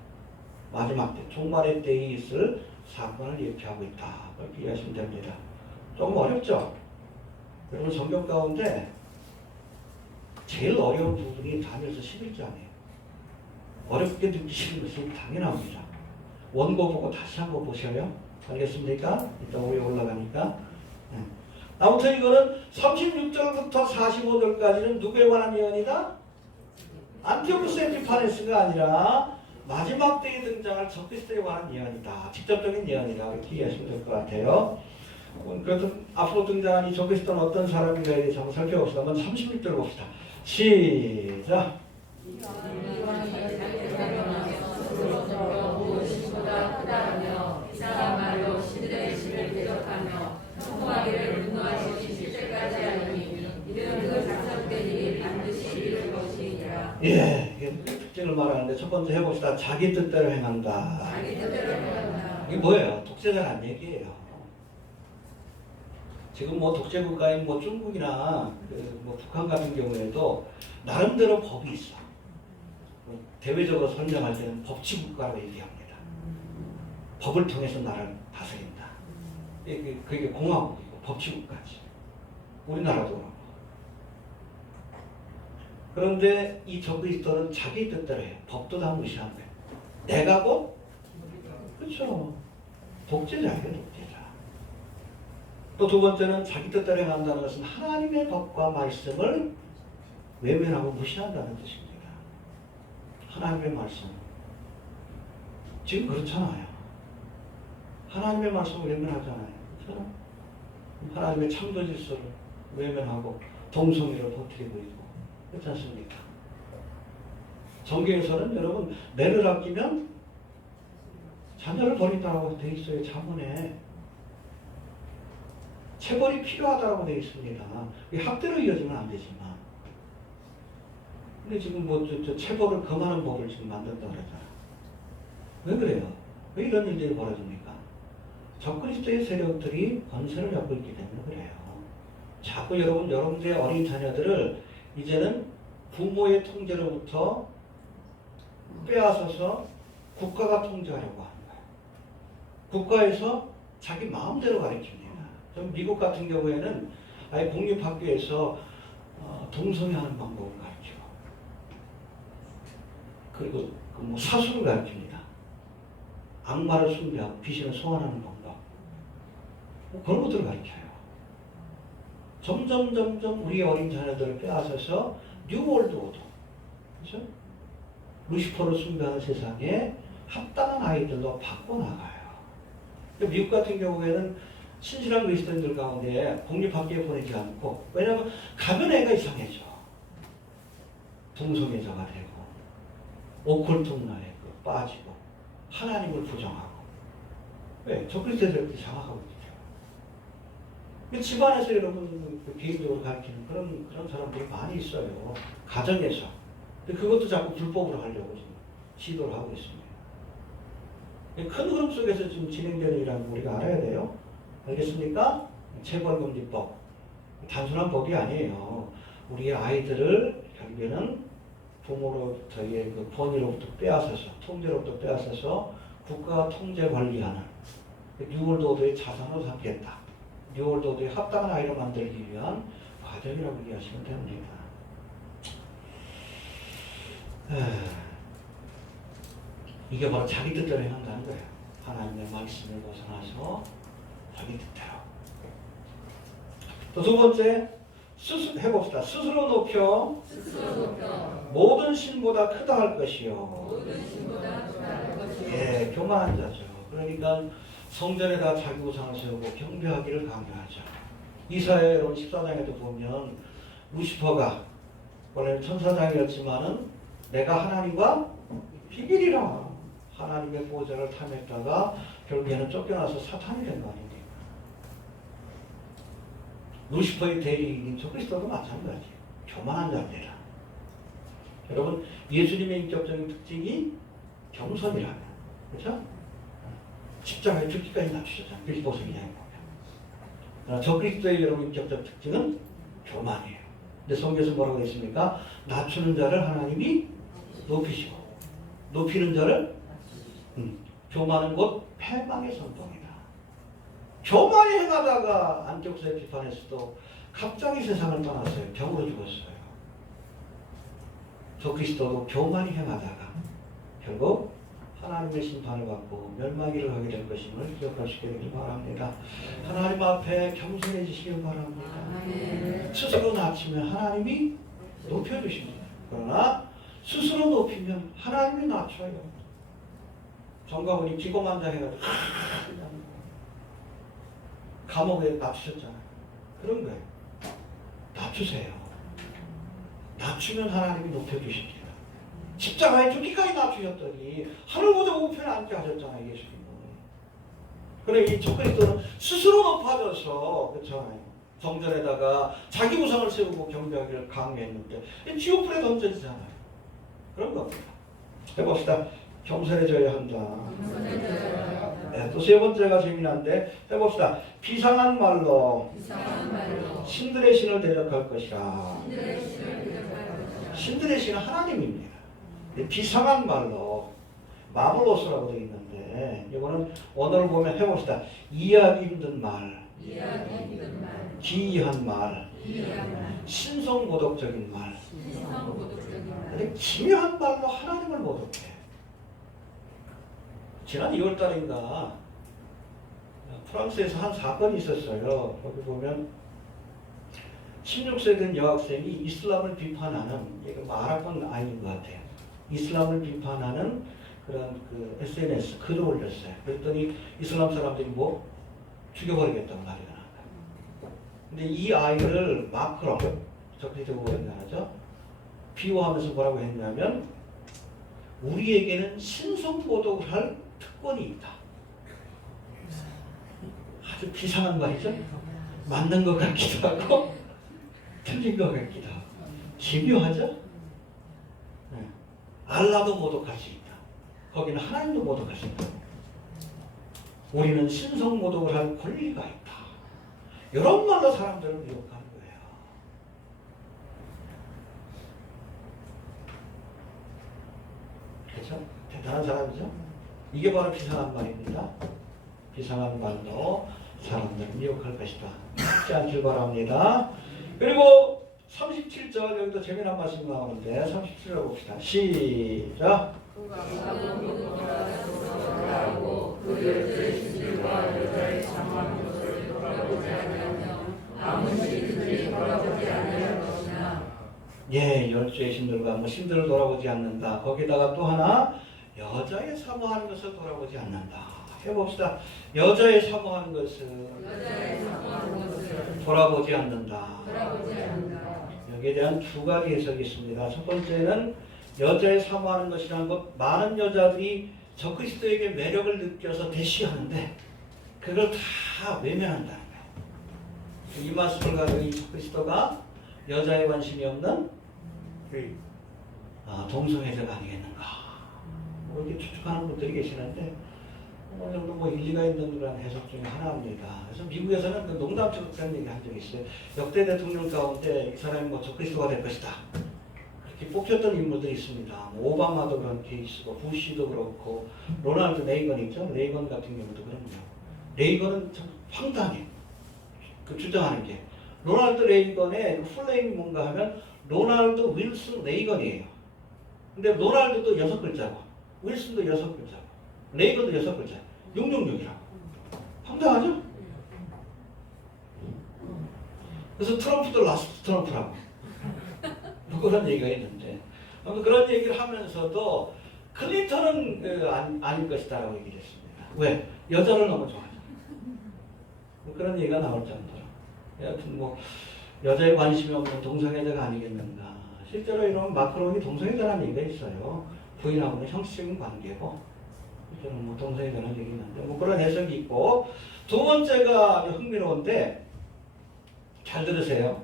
마지막 때, 종말의 때에 있을 사건을 예표하고 있다. 그렇게 이해하시면 됩니다. 조금 어렵죠? 여러분 성경 가운데 제일 어려운 부분이 다니엘서 11장이에요. 어렵게 느끼시는 것이 당연합니다. 원고 보고 다시 한번 보셔요. 알겠습니까? 이따 위에 올라가니까. 아무튼 이거는 36절부터 45절까지는 누구에 관한 예언이다? 안티오쿠스 에피파네스가 아니라 마지막 때에 등장할 적그리스도에 관한 예언이다. 직접적인 예언이다. 이렇게 이해하시면 될 것 같아요. 그래서 앞으로 등장한 이 적그리스도는 어떤 사람인가에 대해서 한번 살펴봅시다. 한번 36절 봅시다. 시작. 무엇보다 크다라며 이상한 말로 신들의 신을 대적하며 통하기를 분노하시기 실제까지 하니 이는 그 작성된 일이 반드시 이룰 것이니라. 예, 이게 특징을 말하는데 첫 번째 해봅시다. 자기 뜻대로 행한다. 자기 뜻대로 행한다. 이게 뭐예요? 독재자란 얘기예요. 지금 뭐 독재 국가인 뭐 중국이나 뭐 북한 같은 경우에도 나름대로 법이 있어. 대외적으로 선정할 때는 법치 국가라고 얘기합니다. 법을 통해서 나라를 다스린다. 그게 공화국이고 법치 국가지. 우리나라도 그렇고. 그런데 이 적그리스도는 자기 뜻대로 해요. 법도 다 무시한 거예요. 내가 곧? 그렇죠. 독재자예요, 독재자. 또 두 번째는 자기 뜻대로 행한다는 것은 하나님의 법과 말씀을 외면하고 무시한다는 뜻입니다. 하나님의 말씀. 지금 그렇잖아요. 하나님의 말씀을 외면하잖아요. 그렇죠? 하나님의 창조 질서를 외면하고 동성애를 퍼뜨리고 있고 그렇지 않습니까? 성경에서는 여러분 매를 아끼면 자녀를 버린다고 되어 있어요. 자문에 체벌이 필요하다고 되어 있습니다. 학대로 이어지면 안 되지만 근데 지금 뭐 저 체벌을 금하는 법을 지금 만든다 그러잖아. 왜 그래요? 왜 이런 일들이 벌어집니까? 적그리스도의 세력들이 권세를 잡고 있기 때문에 그래요. 자꾸 여러분들의 어린 자녀들을 이제는 부모의 통제로부터 빼앗아서 국가가 통제하려고 하는 거예요. 국가에서 자기 마음대로 가르칩니다. 좀 미국 같은 경우에는 아예 공립학교에서 동성애하는 방법을 가르쳐. 그리고 그뭐 사수를 가르칩니다. 악마를 숭배하고 귀신을 소환하는 방법. 뭐 그런 것들을 가르쳐요. 점점 우리 어린 자녀들을 빼앗아서 뉴월드 오더. 그렇죠? 루시퍼를 숭배하는 세상에 합당한 아이들로 바꿔나가요. 미국 같은 경우에는 신실한 그리스도인들 가운데 공립학교에 보내지 않고, 왜냐하면 가면 애가 이상해져. 동성애자가 되고 오컬트 문화에 빠지고 하나님을 부정하고. 왜? 적그리스도들을 장악하고 있죠. 집안에서 여러분 개인적으로 가르치는 그런 사람들이 많이 있어요. 가정에서. 근데 그것도 자꾸 불법으로 하려고 지금 시도를 하고 있습니다. 큰 흐름 속에서 지금 진행되는 일이라는 거 우리가 알아야 돼요. 알겠습니까? 체벌금지법. 단순한 법이 아니에요. 우리 아이들을 결국에는 부모로부터의 그 권위로부터 빼앗아서, 통제로부터 빼앗아서 국가 통제 관리하는 뉴월드 오더의 자산으로 삼겠다. 뉴월드 오더에 합당한 아이를 만들기 위한 과정이라고 이해하시면 됩니다. 이게 바로 자기 뜻대로 행한다는 거예요. 하나님의 말씀을 벗어나서 자기 뜻대로. 또 두 번째, 해봅시다. 스스로 높여 모든 신보다 크다 할 것이요. 예, 교만한 자죠. 그러니까 성전에다 자기 우상을 세우고 경배하기를 강요하죠. 이사야 여러분 14장에도 보면 루시퍼가 원래는 천사장이었지만은 내가 하나님과 비밀이라 하나님의 보좌를 탐했다가 결국에는 쫓겨나서 사탄이 된 거 아닙니까? 루시퍼의 대리인인 적그리스도도 마찬가지예요. 교만한 자입니다. 여러분 예수님의 인격적인 특징이 겸손이라면, 그렇죠? 십자가에 죽기까지 낮추셨잖아요. 빌립보서 2장에 보면. 적그리스도의 여러분 인격적 특징은 교만이에요. 근데 성경에서 뭐라고 했습니까? 낮추는 자를 하나님이 높이시고 높이는 자를 교만은 곧 패망의 선동이다. 교만이 행하다가 안티오코스의 비판에서도 갑자기 세상을 떠났어요. 병으로 죽었어요. 적그리스도도 교만이 행하다가 결국 하나님의 심판을 받고 멸망이를 하게 될 것임을 기억하시게 되길 바랍니다. 하나님 앞에 겸손해지시길 바랍니다. 스스로 낮추면 하나님이 높여주십니다. 그러나 스스로 높이면 하나님이 낮춰요. 정가훈이 기고만장해가지고 감옥에 낮추셨잖아요. 그런 거예요. 낮추세요. 낮추면 하나님이 높여주십니다. 십자가에 죽기까지 낮추셨더니 하늘보다 우편에 앉게 하셨잖아요. 예수님은. 그래 이 적그리스도는 스스로 높아져서, 그렇잖아요. 성전에다가 자기 우상을 세우고 경배하기를 강요했는데 지옥불에 던져지잖아요. 그런 겁니다. 해봅시다. 겸손해져야 한다. 네, 또 세 번째가 재미난데 해봅시다. 비상한 말로 신들의 신을 대적할 것이라. 신들의 신은 하나님입니다. 비상한 말로 마블로스라고 되어 있는데 이거는 원어를 보면 해봅시다. 이해하기 힘든 말, 기이한 말, 신성모독적인 말, 기묘한 말로 하나님을 모독해. 지난 2월달인가 프랑스에서 한 사건이 있었어요. 거기 보면 16세 된 여학생이 이슬람을 비판하는, 이거 아랍은 아닌 것 같아요. 이슬람을 비판하는 그런 그 SNS 글을 올렸어요. 그랬더니 이슬람 사람들이 뭐 죽여버리겠다고 난리가 났다. 근데 이 아이를 마크롱, 적그리스도 보행자죠, 비호하면서 뭐라고 했냐면 우리에게는 신성모독을 할 특권이 있다. 아주 비상한 말이죠. 맞는 것 같기도 하고 틀린 것 같기도 하고 기묘하죠. 네. 알라도 모독할 수 있다. 거기는 하나님도 모독할 수 있다. 우리는 신성모독을 할 권리가 있다. 이런 말로 사람들을 미혹하는 거예요. 그렇죠? 대단한 사람이죠? 이게 바로 비상한 말입니다. 비상한 말로 사람들을 미혹할 것이다. 잊지 않길 바랍니다. 그리고 37 37절 여기도 재미난 말씀 나오는데 37절 봅시다. 시작. 그 여자의 신들과 여자의 사모하는 것을 돌아보지 아니하며 아무 신들이 돌아보지 아니할 것이나. 예, 열주의 신들과 뭐 신들을 돌아보지 않는다. 거기다가 또 하나 여자의 사모하는 것을 돌아보지 않는다. 해봅시다. 여자의 사모하는 것을 돌아보지 않는다. 여기에 대한 두 가지 해석이 있습니다. 첫 번째는 여자의 사모하는 것이라는 것, 많은 여자들이 적그리스도에게 매력을 느껴서 대시하는데 그걸 다 외면한다는 거예요. 이 말씀을 가지고 이 적그리스도가 여자에 관심이 없는 동성애자가 아니겠는가, 뭐 이렇게 추측하는 분들이 계시는데 어느 정도 뭐 일리가 있는 그런 해석 중에 하나입니다. 그래서 미국에서는 그 농담처럼 그런 얘기 한 적이 있어요. 역대 대통령 가운데 이 사람이 뭐 적그리스도가 될 것이다, 그렇게 뽑혔던 인물들이 있습니다. 뭐 오바마도 그런 케이스고, 부시도 그렇고, 로널드 레이건 있죠? 레이건 같은 경우도 그럼요. 레이건은 참 황당해. 그 주장하는 게. 로널드 레이건의 풀네임이 뭔가 하면 로널드 윌슨 레이건이에요. 근데 로널드도 6글자고, 윌슨도 6글자고, 레이건도 6글자. 666이라고. 황당하죠? 그래서 트럼프도 라스트 트럼프라고. 뭐 그런 얘기가 있는데. 그런 얘기를 하면서도 클린턴은 아닐 것이다라고 얘기를 했습니다. 왜? 여자를 너무 좋아하잖아. 뭐 그런 얘기가 나올 정도로. 여하튼 뭐 여자에 관심이 없는 동성애자가 아니겠는가. 실제로 이런 마크롱이 동성애자라는 얘기가 있어요. 부인하고는 형식적인 관계고, 저는 뭐 동성애자는 얘기 있는데 뭐 그런 해석이 있고, 두 번째가 흥미로운데 잘 들으세요.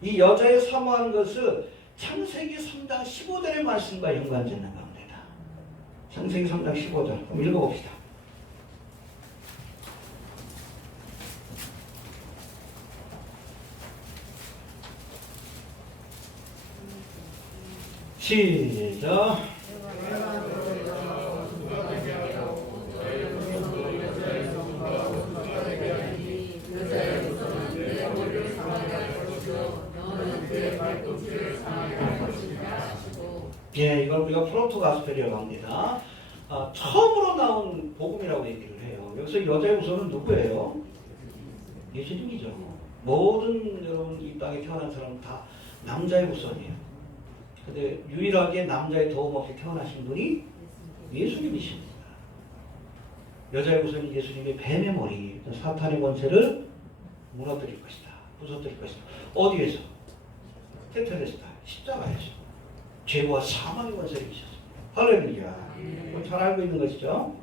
이 여자의 사모하는 것을 창세기 3장 15절의 말씀과 연관짓는 겁니다. 창세기 3장 15절 그럼 읽어봅시다. 시작. 예, 이걸 우리가 프론토 가스펠이라고 합니다. 처음으로 나온 복음이라고 얘기를 해요. 여기서 여자의 우선은 누구예요? 예수님이죠. 모든 여러분 이 땅에 태어난 사람은 다 남자의 우선이에요. 근데 유일하게 남자의 도움 없이 태어나신 분이 예수님이십니다. 여자의 우선이 예수님의 뱀의 머리, 사탄의 권세를 무너뜨릴 것이다. 부서뜨릴 것이다. 어디에서? 테텔레스타, 십자가에서. 죄와 사망의 권세를 이기셨습니다. 할렐루야. 잘 알고 있는 것이죠.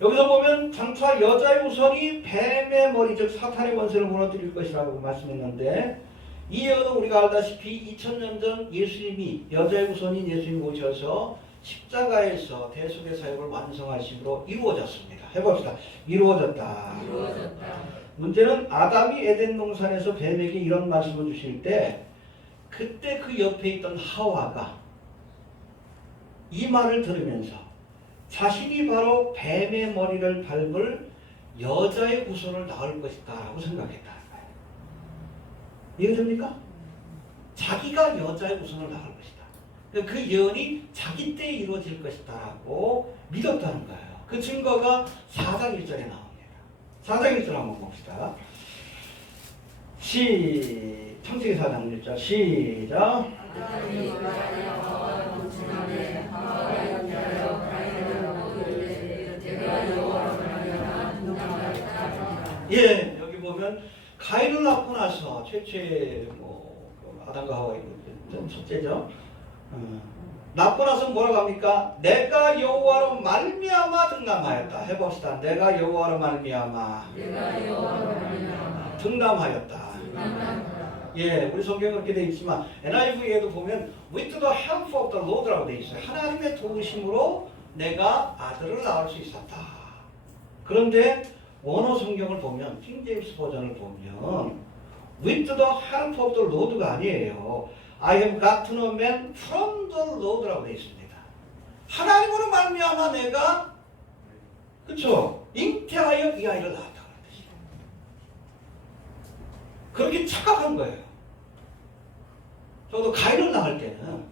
여기서 보면 장차 여자의 우선이 뱀의 머리, 즉 사탄의 권세를 무너뜨릴 것이라고 말씀했는데, 이 예언은 우리가 알다시피 2000년 전 예수님이, 여자의 우선인 예수님이 오셔서 십자가에서 대속의 사역을 완성하심으로 이루어졌습니다. 해봅시다. 이루어졌다. 문제는 아담이 에덴 동산에서 뱀에게 이런 말씀을 주실 때, 그때 그 옆에 있던 하와가 이 말을 들으면서 자신이 바로 뱀의 머리를 밟을 여자의 후손을 낳을 것이다 라고 생각했다는 거예요. 이해됩니까? 자기가 여자의 후손을 낳을 것이다. 그 예언이 자기 때에 이루어질 것이다 라고 믿었다는 거예요. 그 증거가 4장 1절에 나옵니다. 4장 1절 한번 봅시다. 창세기 4장 1절 시작. 예, 여기 보면 가인을 낳고 나서 최초의 아담과 하와의 첫째죠. 낳고 나서 뭐라고 합니까? 내가 여호와로 말미암아 등남하였다. 해봅시다. 내가 여호와로 말미암아 등남하였다. 예, 우리 성경은 그렇게 되어 있지만 NIV에도 보면 with the help of the Lord라고 되어 있어요. 하나님의 도우심으로 내가 아들을 낳을 수 있었다. 그런데 원어 성경을 보면, 킹 제임스 버전을 보면 with the help of the Lord가 아니에요. I have gotten a man from the Lord라고 되어 있습니다. 하나님으로 말미암아 내가, 그렇죠? 잉태하여 이 아이를 낳았다. 그렇게 착각한 거예요. 적어도 가인을 낳을 때는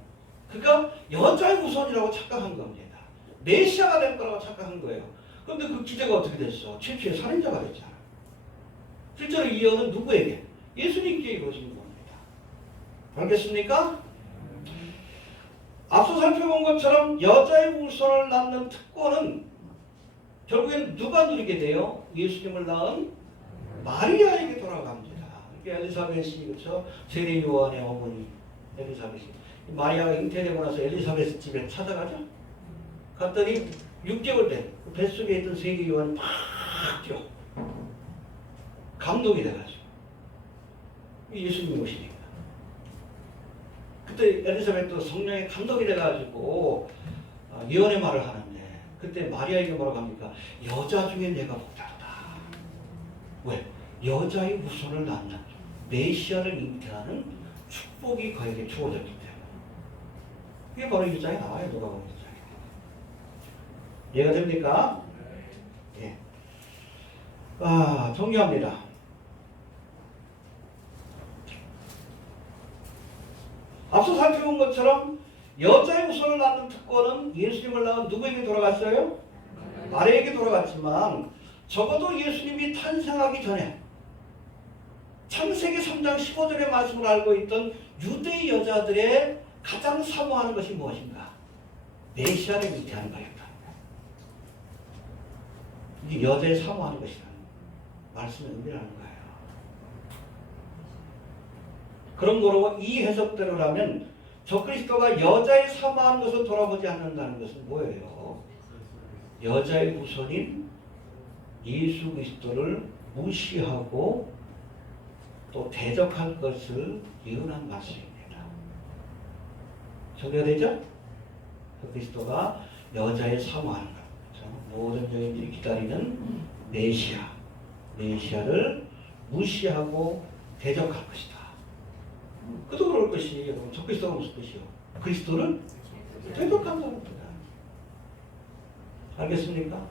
그가 여자의 후손이라고 착각한 겁니다. 메시아가 될 거라고 착각한 거예요. 그런데 그 기대가 어떻게 됐어? 최초의 살인자가 됐잖아. 실제로 이 여는 누구에게? 예수님께 이루어진 겁니다. 알겠습니까? 앞서 살펴본 것처럼 여자의 후손을 낳는 특권은 결국엔 누가 누리게 돼요? 예수님을 낳은 마리아에게 돌아갑니다. 엘리사벳이 그렇죠? 세례 요한의 어머니 엘리사벳이 마리아가 잉태되고 나서 엘리사벳 집에 찾아가죠. 갔더니 6개월 된 뱃속에 있던 세례 요한이 팍 뛰어 감동이 돼가지고 예수님이 오시니까 그때 엘리사벳도 성령에 감동이 돼가지고 예언의 말을 하는데 그때 마리아에게 뭐라고 합니까? 여자 중에 내가 복다르다. 왜? 여자의 후손을 낳는 메시아를 잉태하는 축복이 그에게 주어졌기 때문에 그게 바로 1장에 나와요. 누가복음 1장에. 이해가 됩니까? 예. 정리합니다. 앞서 살펴본 것처럼 여자의 후손을 낳는 특권은 예수님을 낳은 누구에게 돌아갔어요? 마리아에게 돌아갔지만 적어도 예수님이 탄생하기 전에 창세기 3장 15절의 말씀을 알고 있던 유대 여자들의 가장 사모하는 것이 무엇인가? 메시아를 잉태하는 거였다. 이게 여자의 사모하는 것이라는 말씀의 의미라는 거예요. 그런 거로 이 해석대로라면 적그리스도가 여자의 사모하는 것을 돌아보지 않는다는 것은 뭐예요? 여자의 후손인 예수 그리스도를 무시하고 또 대적할 것을 예언한 말씀입니다. 정리가 되죠? 그리스도가 여자의 사모하는 것. 모든 여인들이 기다리는 메시아를 무시하고 대적할 것이다. 그도 그럴 것이 여러분 적그리스도가 무슨 뜻이요? 그리스도를 대적한다는 겁니다. 알겠습니까?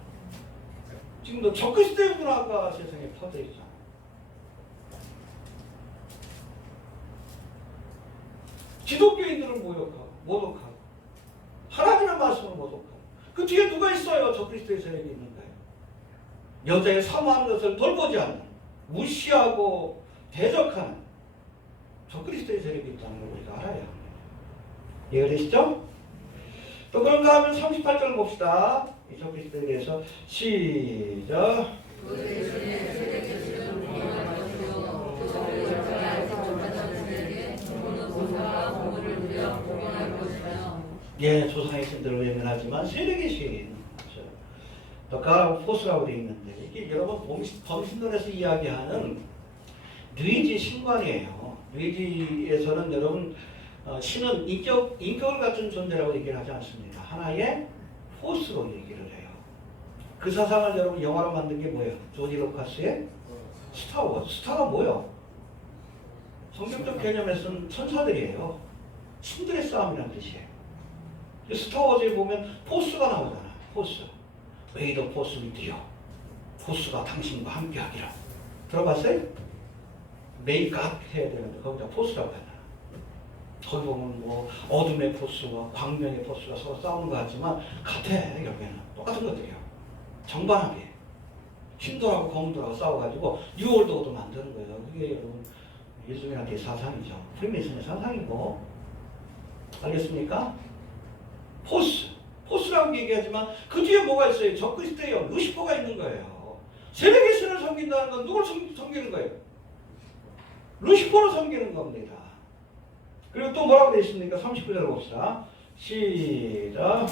지금도 적그리스도의 문화가 세상에 퍼져 있잖아요. 기독교인들을 모독하고 하나님의 말씀을 모독하고 그 뒤에 누가 있어요? 적그리스도의 세력이 있는 거예요. 여자의 사모하는 것을 돌보지 않는 무시하고 대적하는 적그리스도의 세력이 있다는 걸 우리가 알아야 합니다. 이해가 되시죠? 또 그런가 하면 38절을 봅시다. 이 적그리스도에 대해서 시작. 예, 조상의 신들을 외면하지만 세력의 신, 또 가라고 포스라고 되어 있는데 이게 여러분 범신론에서 이야기하는 뉘지 신관이에요. 뉘지에서는 여러분 신은 인격을 갖춘 존재라고 얘기를 하지 않습니다. 하나의 포스로 얘기를 해요. 그 사상을 여러분 영화로 만든 게 뭐예요? 조지 루카스의 스타워즈. 스타가 뭐예요? 성경적 개념에서는 천사들이에요. 신들의 싸움이라는 뜻이에요. 스타워즈에 보면 포스가 나오잖아. 포스. 웨이더 포스 위드요. 포스가 당신과 함께하기라. 들어봤어요? 메이크업 해야 되는데 거기다 포스라고 하잖아. 거기 보면 뭐 어둠의 포스와 광명의 포스가 서로 싸우는 것 같지만 같아. 여기는 똑같은 것들이에요. 정반하게 흰돌하고 검은돌하고 싸워가지고 뉴월드도 만드는 거예요. 그게 여러분 예수님한테 사상이죠. 프리메이슨의 사상이고. 알겠습니까? 포스라고 얘기하지만 그 뒤에 뭐가 있어요? 적그리스도예요. 루시퍼가 있는 거예요. 세력의 신을 섬긴다는 건 누굴 섬기는 거예요? 루시퍼를 섬기는 겁니다. 그리고 또 뭐라고 되어 있습니까? 39절 봅시다. 시작.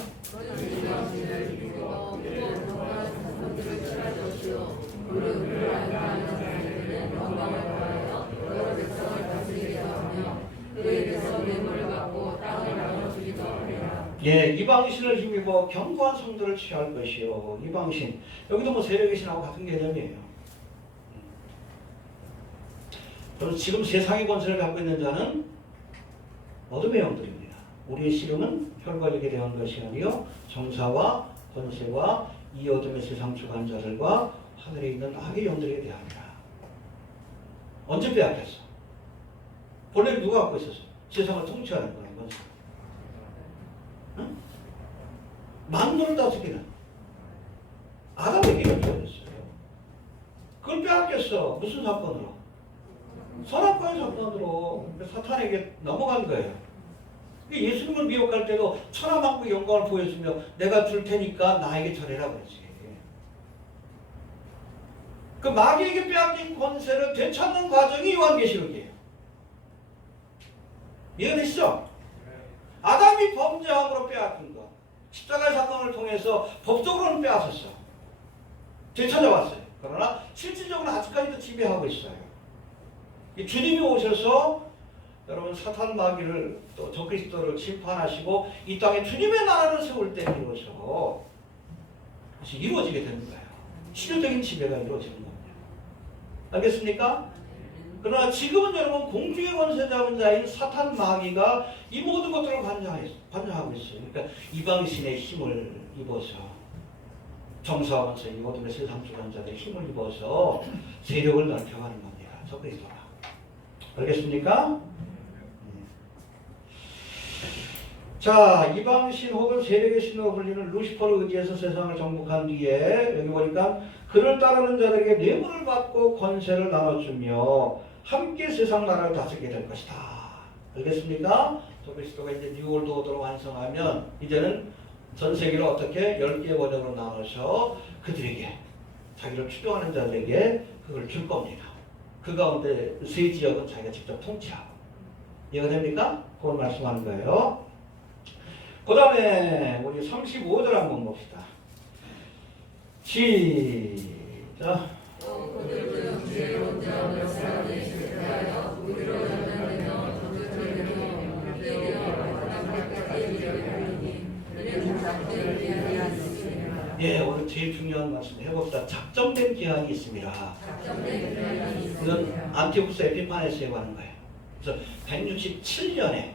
예, 이방신을 힘입어 견고한 성도를 취할 것이요. 이방신. 여기도 뭐 세력의 신하고 같은 개념이에요. 그래서 지금 세상의 권세를 갖고 있는 자는 어둠의 영들입니다. 우리의 씨름은 혈과력에 대한 것이 아니요 정사와 권세와 이 어둠의 세상 주관자들과 하늘에 있는 악의 영들에 대합니다. 언제 빼앗겼어? 본래 누가 갖고 있었어? 세상을 통치하는 거예요. 응? 만물을 다스리는 아담에게 주어졌어요. 그걸 빼앗겼어. 무슨 사건으로? 선악과의 사건으로 사탄에게 넘어간 거예요. 예수님을 미혹할 때도 천하만국 영광을 보여주며 내가 줄 테니까 나에게 절해라 그러지. 그 마귀에게 빼앗긴 권세를 되찾는 과정이 요한계시록이에요. 이해되시죠? 아담이 범죄함으로 빼앗긴 것. 십자가의 사건을 통해서 법적으로는 빼앗았어. 되찾아왔어요. 그러나 실질적으로 아직까지도 지배하고 있어요. 주님이 오셔서 여러분 사탄 마귀를 또 적그리스도를 심판하시고 이 땅에 주님의 나라를 세울 때 비로소 그것이 이루어지게 되는 거예요. 실효적인 지배가 이루어지는 겁니다. 알겠습니까? 그러나 지금은 여러분 공중의 권세 잡은 자인 사탄 마귀가 이 모든 것들을 관장하고 있어요. 그러니까 이방신의 힘을 입어서 정사하면서 이 모든 세상 주관자들의 힘을 입어서 세력을 넓혀가는 겁니다. 적그리스도가. 알겠습니까? 자, 이방신 혹은 세력의 신으로 불리는 루시퍼를 의지해서 세상을 정복한 뒤에 여기 보니까 그를 따르는 자들에게 뇌물을 받고 권세를 나눠주며 함께 세상 나라를 다스리게 될 것이다. 알겠습니까? 적그리스도가 이제 뉴월드 오더로 완성하면 이제는 전 세계를 어떻게 10개의 번역으로 나눠서 그들에게 자기를 추종하는 자들에게 그걸 줄 겁니다. 그 가운데 세 지역은 자기가 직접 통치하고. 이해가 됩니까? 그걸 말씀하는 거예요. 그 다음에 우리 35절 한번 봅시다. 시작. 예, 오늘 제일 중요한 말씀 해봅시다. 작정된 기한이 있습니다. 이건 안티오쿠스 에피파네스에 관한 거예요. 그래서 167년에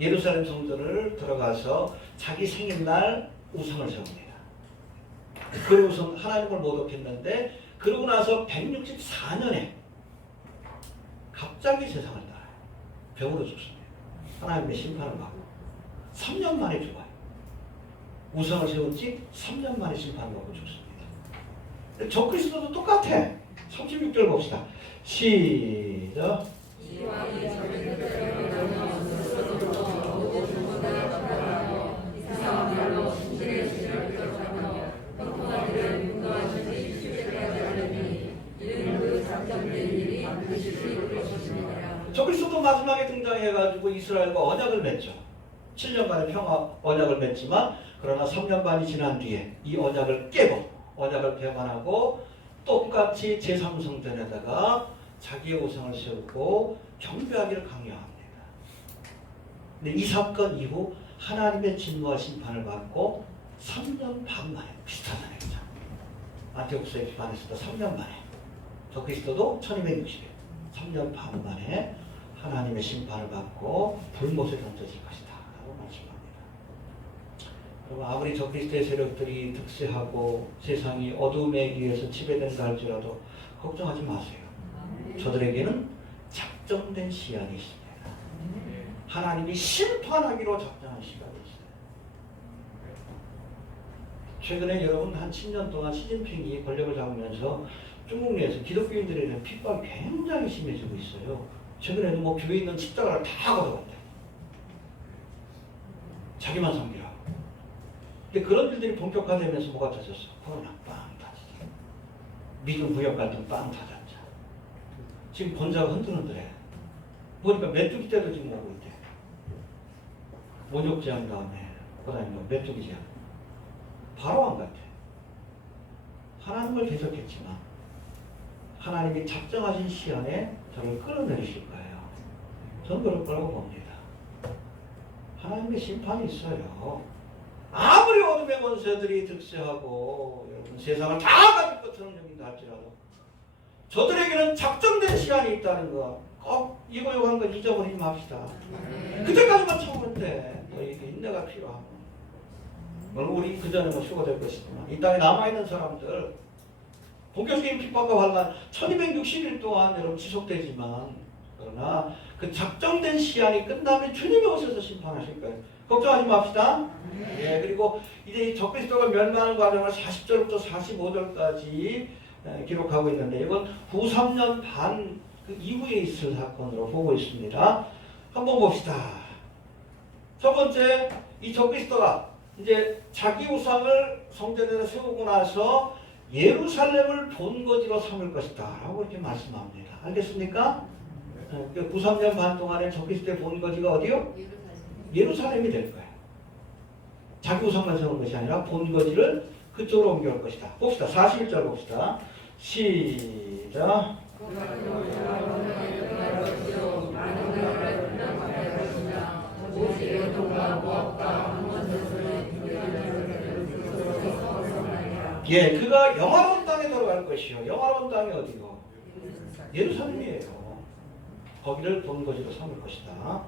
예루살렘 성전을 들어가서 자기 생일날 우상을 세웁니다. 그 우상 하나님을 모독했는데 그러고 나서 164년에 갑자기 세상을 떠나요. 병으로 죽습니다. 하나님의 심판을 받고 3년 만에 죽어요. 우상을 세운 지 3년 만에 심판을 받고 죽습니다. 적그리스도도 똑같아. 36절 봅시다. 시작. 적그리스도도 마지막에 등장해가지고 이스라엘과 언약을 맺죠. 7년간의 평화 언약을 맺지만 그러나 3년 반이 지난 뒤에 이 언약을 깨고 언약을 배반하고 똑같이 제3성전에다가 자기의 우상을 세우고 경배하기를 강요합니다. 근데 이 사건 이후 하나님의 진노와 심판을 받고 3년 반 만에 비슷하잖아요. 그죠? 안티오쿠스 에피파네스도 3년 만에 적그리스도도 1260일 3년 반 만에 하나님의 심판을 받고 불못에 던져질 것이다 라고 말씀합니다. 그럼 아무리 적그리스도의 세력들이 득세하고 세상이 어둠에 의해서 지배된다 할지라도 걱정하지 마세요. 저들에게는 작정된 시간이 있습니다. 하나님이 심판하기로 작정한 시간이 있어요. 최근에 여러분 한 10년 동안 시진핑이 권력을 잡으면서 중국 내에서 기독교인들에 대한 핍박이 굉장히 심해지고 있어요. 최근에는 뭐 교회에 있는 십자가를 다 걸어갔대요. 자기만 섬기라고. 근데 그런 일들이 본격화되면서 뭐가 터졌어? 코로나 빵 터졌어. 미중 무역 갈등 빵 터졌죠. 지금 본사가 흔들흔들해. 보니까 메뚜기 때도 지금 오고 있대. 원욕 제한 다음에 그다음에 메뚜기 제한. 바로 안 같아. 하나님을 계속했지만 하나님이 작정하신 시간에 저를 끌어내리실 거예요. 저는 그럴 거라고 봅니다. 하나님의 심판이 있어요. 아무리 어둠의 권세들이 득세하고 여러분 세상을 다 가질 것처럼 여긴다 할지라도 저들에게는 작정된 시간이 있다는 거 꼭 이거 한 건 잊어버리지 맙시다. 그때까지만 참으면 돼. 너희에게 인내가 필요하고 물론 우리 그전에 뭐 휴가될 것이지만 이 땅에 남아있는 사람들 본격적인 핍박과 환난 1260일 동안 여러분 지속되지만 그러나 그 작정된 시한이 끝나면 주님이 오셔서 심판하실 거예요. 걱정하지 맙시다. 예, 그리고 이제 이 적그리스도가 멸망하는 과정을 40절부터 45절까지 기록하고 있는데 이건 후 3년 반 그 이후에 있을 사건으로 보고 있습니다. 한번 봅시다. 첫 번째, 이 적그리스도가 이제 자기 우상을 성전에서 세우고 나서 예루살렘을 본거지로 삼을 것이다 라고 이렇게 말씀합니다. 알겠습니까? 그 93년 반 동안에 적그리스도의 본거지가 어디요? 예루살렘이 될 거예요. 자기 우상만 세우는 것이 아니라 본거지를 그쪽으로 옮겨올 것이다. 봅시다. 41절 봅시다. 시작. 예, 그가 영화로운 땅에 들어갈 것이요. 영화로운 땅이 어디고? 예루살렘이에요. 거기를 본거지로 삼을 것이다.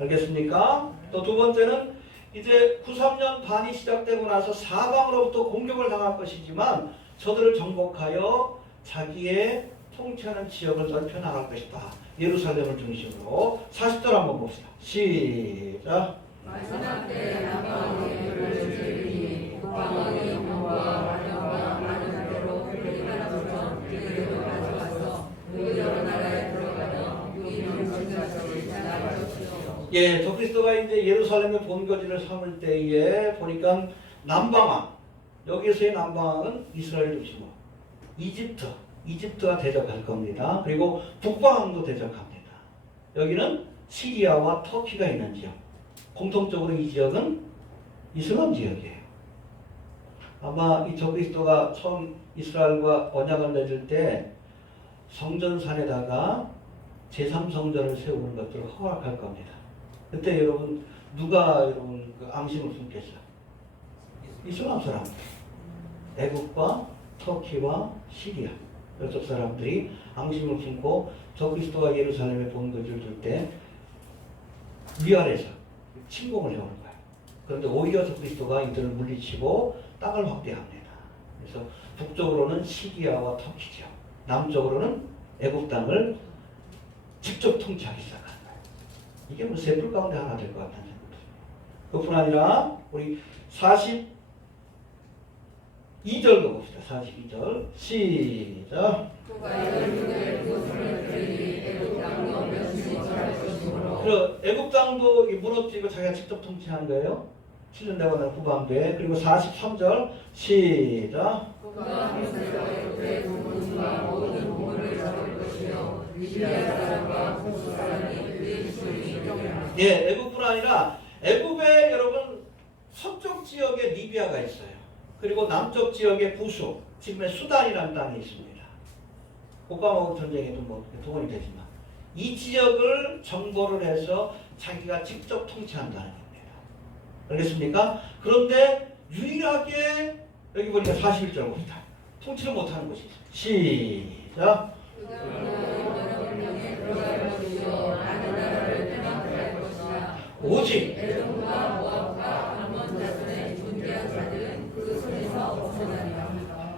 알겠습니까? 또 두 번째는 이제 93년 반이 시작되고 나서 사방으로부터 공격을 당할 것이지만 저들을 정복하여 자기의 통치하는 지역을 넓혀 나갈 것이다. 예루살렘을 중심으로. 40절 한번 봅시다. 시작. 마지막 때 남방의 물을 즐기니 북방의 병과 마병과 많은 대로 우리나라처럼 그들을 가져와서 그 여러 나라에 들어가며 우리는 지금까지 나갈 것이요. 예, 적그리스도가 이제 예루살렘의 본거지를 삼을 때에 보니까 남방왕, 여기에서의 남방왕은 이스라엘 중심으로 이집트가 대적할 겁니다. 그리고 북방왕도 대적합니다. 여기는 시리아와 터키가 있는 지역. 공통적으로 이 지역은 이슬람 지역이에요. 아마 이 적그리스도가 처음 이스라엘과 언약을 맺을 때 성전산에다가 제3성전을 세우는 것들을 허락할 겁니다. 그때 여러분 누가 여러분 그 앙심을 품겠어요? 이슬람 사람들. 애국과 터키와 시리아 이쪽 사람들이 앙심을 품고 적그리스도가 예루살렘에 본거지를 둘 때 위아래에서 침공을 해오는 거예요. 그런데 오히려 적그리스도가 이들을 물리치고 땅을 확대합니다. 그래서 북쪽으로는 시리아와 터키 지역, 남쪽으로는 애국 땅을 직접 통치하기 시작하는 거예요. 이게 뭐 셋불 가운데 하나 될 것 같다는 생각이 듭니다. 그뿐 아니라 우리 42절도 봅시다. 42절 시작. 그리고 애국 땅도 무너지고 자기가 직접 통치하는 거예요. 7년 되고 난 후반부에. 그리고 43절 시작. 예, 애국뿐 아니라 애국에 여러분 서쪽 지역에 리비아가 있어요. 그리고 남쪽 지역에 부수, 지금의 수단이라는 땅이 있습니다. 고가마국 전쟁에도 뭐 동원이 되지만 이 지역을 정보를 해서 자기가 직접 통치한다는 겁니다. 알겠습니까? 그런데 유일하게 여기 보니까 41절 봅시다. 통치를 못하는 곳이 있어요. 시작. 오직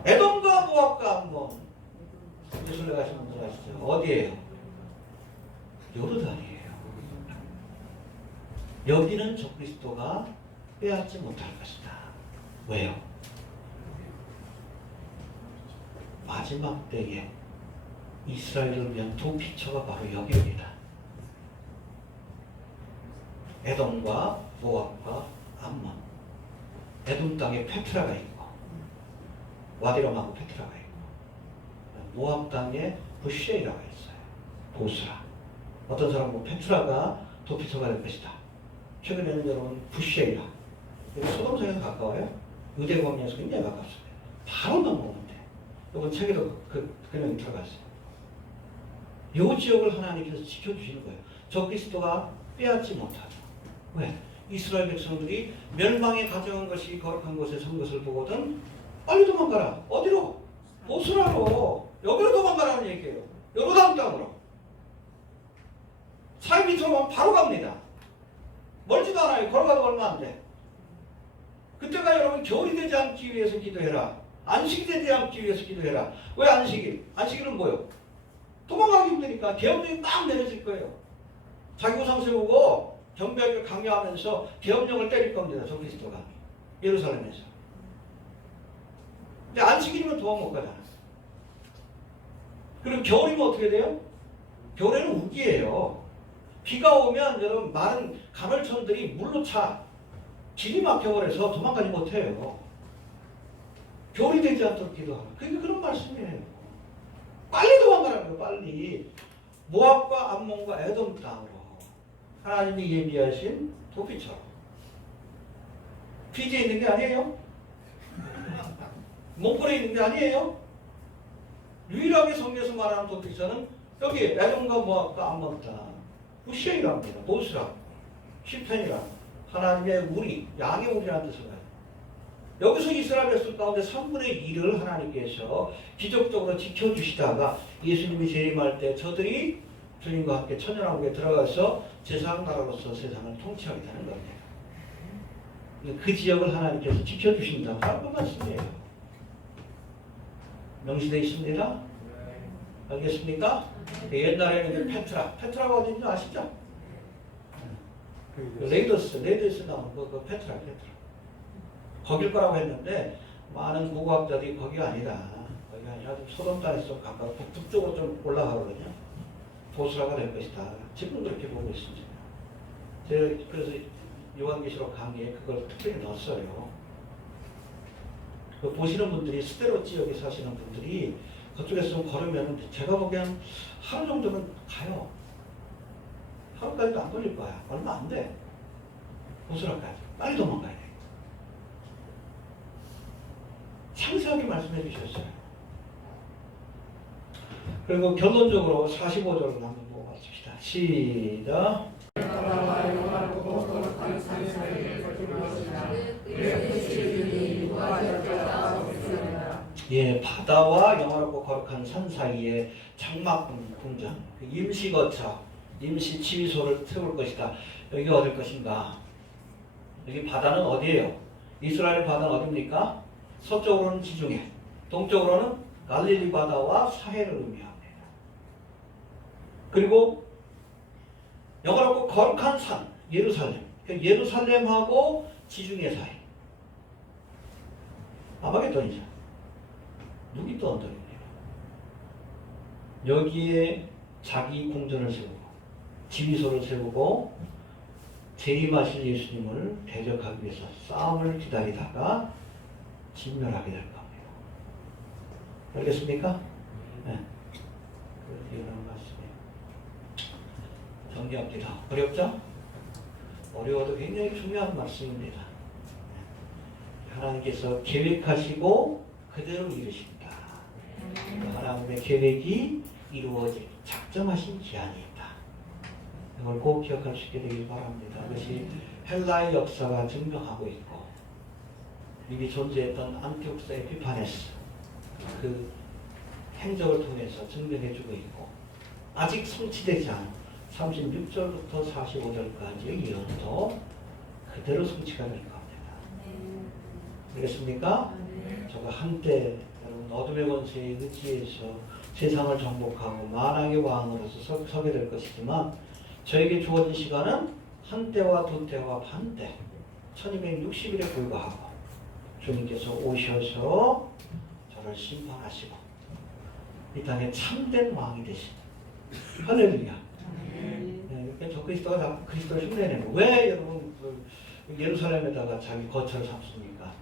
에돔과 모압과 암몬. 예술에 가시면 들어가시죠. 어디예요? 요르단이에요. 여기는 적그리스도가 빼앗지 못할 것이다. 왜요? 마지막 때에 이스라엘을 위한 두 피처가 바로 여기입니다. 에돔과 모압과 암몬. 에돔 땅에 페트라가 있고 와디람하고 페트라가 있고 모압 땅에 부쉐이라가 있어요. 보스라. 어떤 사람은 뭐 페트라가 도피처가 될 것이다. 최근에는 여러분 부쉐이라. 여기 소돔성에서 가까워요. 의대공원에서 굉장히 가깝습니다. 바로 넘어오면 돼. 이번 책에도 그냥 들어갔어요. 이 지역을 하나님께서 지켜주시는 거예요. 적그리스도가 빼앗지 못하죠. 왜? 이스라엘 백성들이 멸망에 가져간 것이 거룩한 곳에 선 것을 보거든 빨리 도망가라. 어디로? 보스라로. 여기로 도망가라는 얘기예요. 요르단 땅으로. 400m만 바로 갑니다. 멀지도 않아요. 걸어가도 얼마 안 돼. 그때가 여러분 겨울이 되지 않기 위해서 기도해라. 안식이 되지 않기 위해서 기도해라. 왜 안식일? 안식일은 뭐요? 도망가기 힘드니까 계엄령이 막 내려질 거예요. 자기 우상 세우고 경배하기를 강요하면서 계엄령을 때릴 겁니다. 적그리스도가 예루살렘에서. 근데 안식일이면 도망 못 가잖아. 그리고 겨울이면 어떻게 돼요? 겨울에는 우기예요. 비가 오면 여러분 많은 간헐천들이 물로 차. 길이 막혀버려서 도망가지 못해요. 겨울이 되지 않도록 기도하라. 그러니까 그런 말씀이에요. 빨리 도망가라는 거예요. 빨리. 모압과 암몬과 에돔 땅으로 하나님이 예비하신 도피처럼. 피지에 있는 게 아니에요. 몽골에 있는 게 아니에요. 유일하게 성경에서 말하는 도피처는 여기 에돔과 모압과 암몬 땅 후시엘이랍니다. 보스라, 시펜이라 하나님의 우리, 양의 우리라는 뜻을 가요. 여기서 이스라엘 백성 가운데 3분의 1을 하나님께서 기적적으로 지켜주시다가 예수님이 재림할 때 저들이 주님과 함께 천연왕국에 들어가서 제사장 나라로서 세상을 통치하게 되는 겁니다. 그 지역을 하나님께서 지켜주신다고 하는 말씀이에요. 명시되어 있습니다. 알겠습니까? 옛날에는 페트라가 어딘지 아시죠? 레이더스 나오는 그 페트라. 거길 거라고 했는데 많은 고고학자들이 거기가 아니라 좀 소돔 땅에서 가까워 북쪽으로 좀 올라가거든요. 보스라가 될 것이다. 지금 그렇게 보고 있습니다. 제가 그래서 요한계시록 강의에 그걸 특별히 넣었어요. 그 보시는 분들이 스테로 지역에 사시는 분들이 그쪽에서 좀 걸으면 제가 보기엔 하루 정도는 가요. 하루까지도 안 걸릴 거야. 얼마 안 돼. 보스라까지. 빨리 도망가야 돼. 상세하게 말씀해 주셨어요. 그리고 결론적으로 45절을 한번 보고 마칩시다. 시작. 예, 바다와 영화롭고 거룩한 산 사이에 장막 궁전, 임시 거처, 임시 치유소를 세울 것이다. 여기 어딜 것인가? 여기 바다는 어디예요? 이스라엘 바다는 어디입니까? 서쪽으로는 지중해, 동쪽으로는 갈릴리 바다와 사해를 의미합니다. 그리고 영화롭고 거룩한 산, 예루살렘. 예루살렘하고 지중해 사이. 아마겟돈이죠. 누기또 언덕입니다. 여기에 자기 궁전을 세우고 지휘소를 세우고 재림하실 예수님을 대적하기 위해서 싸움을 기다리다가 진멸하게 될 겁니다. 알겠습니까? 네. 이런 말씀이에요. 정리합니다. 어렵죠? 어려워도 굉장히 중요한 말씀입니다. 하나님께서 계획하시고 그대로 이루십니다. 하나님의 계획이 이루어질 작정하신 기한이 있다. 이걸 꼭 기억할 수 있게 되길 바랍니다. 이것이 헬라의 역사가 증명하고 있고 이미 존재했던 안티옥스 에피파네스 그 행적을 통해서 증명해주고 있고 아직 성취되지 않은 36절부터 45절까지의 예언도 그대로 성취가 될 겁니다. 알겠습니까? 저가 한때 여러분 어둠의 권세에 의지해서 세상을 정복하고 만왕의 왕으로서 서게 될 것이지만 저에게 주어진 시간은 한때와 두때와 반때 1260일에 불과하고 주님께서 오셔서 저를 심판하시고 이 땅에 참된 왕이 되신 할렐루야. 네, 저 그리스도가 자꾸 그리스도를 흉내내는 왜 여러분 예루살렘에다가 자기 거처를 삼습니까?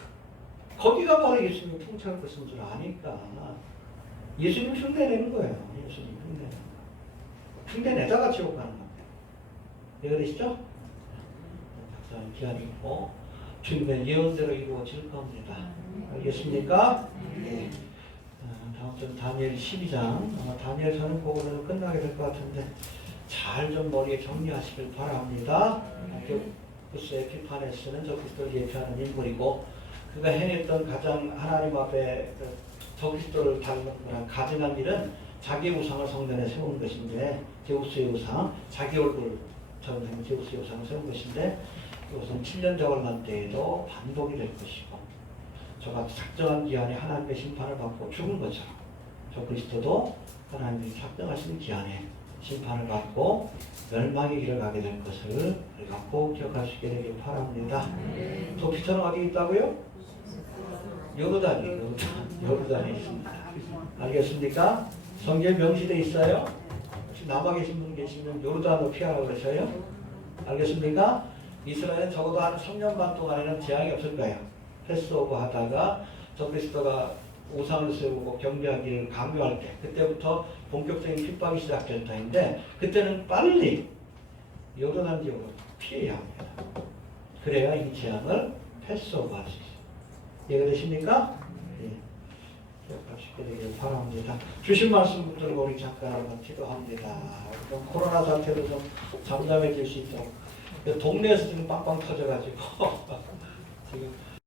거기가 바로 예수님이 통치할 것인 줄 아니까 예수님 흉내내는 거예요. 예수님 흉내내는 거. 흉내내다가 지옥 가는 겁니다. 이해되시죠? 작사는 기한이 있고 주님의 예언대로 이루어질 겁니다. 알겠습니까? 네. 다음 주는 다니엘 12장 아마 다니엘 서는 보고는 끝나게 될 것 같은데 잘 좀 머리에 정리하시길 바랍니다. 안티오쿠스 에피파네스는 저 그리스도를 예표하는 인물이고 그가 행했던 가장 하나님 앞에 저 그리스도를 닮은 가증한 일은 자기의 우상을 성전에 세우는 것인데 제우스의 우상, 자기 얼굴 처럼 제우스의 우상을 세운 것인데 이것은 7년 저걸만 때에도 반복이 될 것이고 저가 작정한 기한에 하나님의 심판을 받고 죽은 것처럼 저 그리스도도 하나님이 작정하신 기한에 심판을 받고 멸망의 길을 가게 될 것을 우리가 꼭 기억할 수 있게 되길 바랍니다. 또 피터는 어디 있다고요? 요르단에 있습니다. 알겠습니까? 성경에 명시되어 있어요. 혹시 남아 계신 분 계시면 요르단으로 피하라고 그러셔요. 알겠습니까? 이스라엘은 적어도 한 3년 반 동안에는 재앙이 없을 거예요. 패스오버 하다가 저 그리스도가 우상을 세우고 경배하기를 강요할 때 그때부터 본격적인 핍박이 시작될 터인데 그때는 빨리 요르단 지역으로 피해야 합니다. 그래야 이 재앙을 패스오버 할 수 있어요. 이해가 되십니까? 예. 기억할 수 있게 되길 바랍니다. 주신 말씀 붙들고 우리 잠깐 한번 기도합니다. 좀 코로나 사태로 좀 잠잠해질 수 있도록 동네에서 지금 빵빵 터져가지고 지금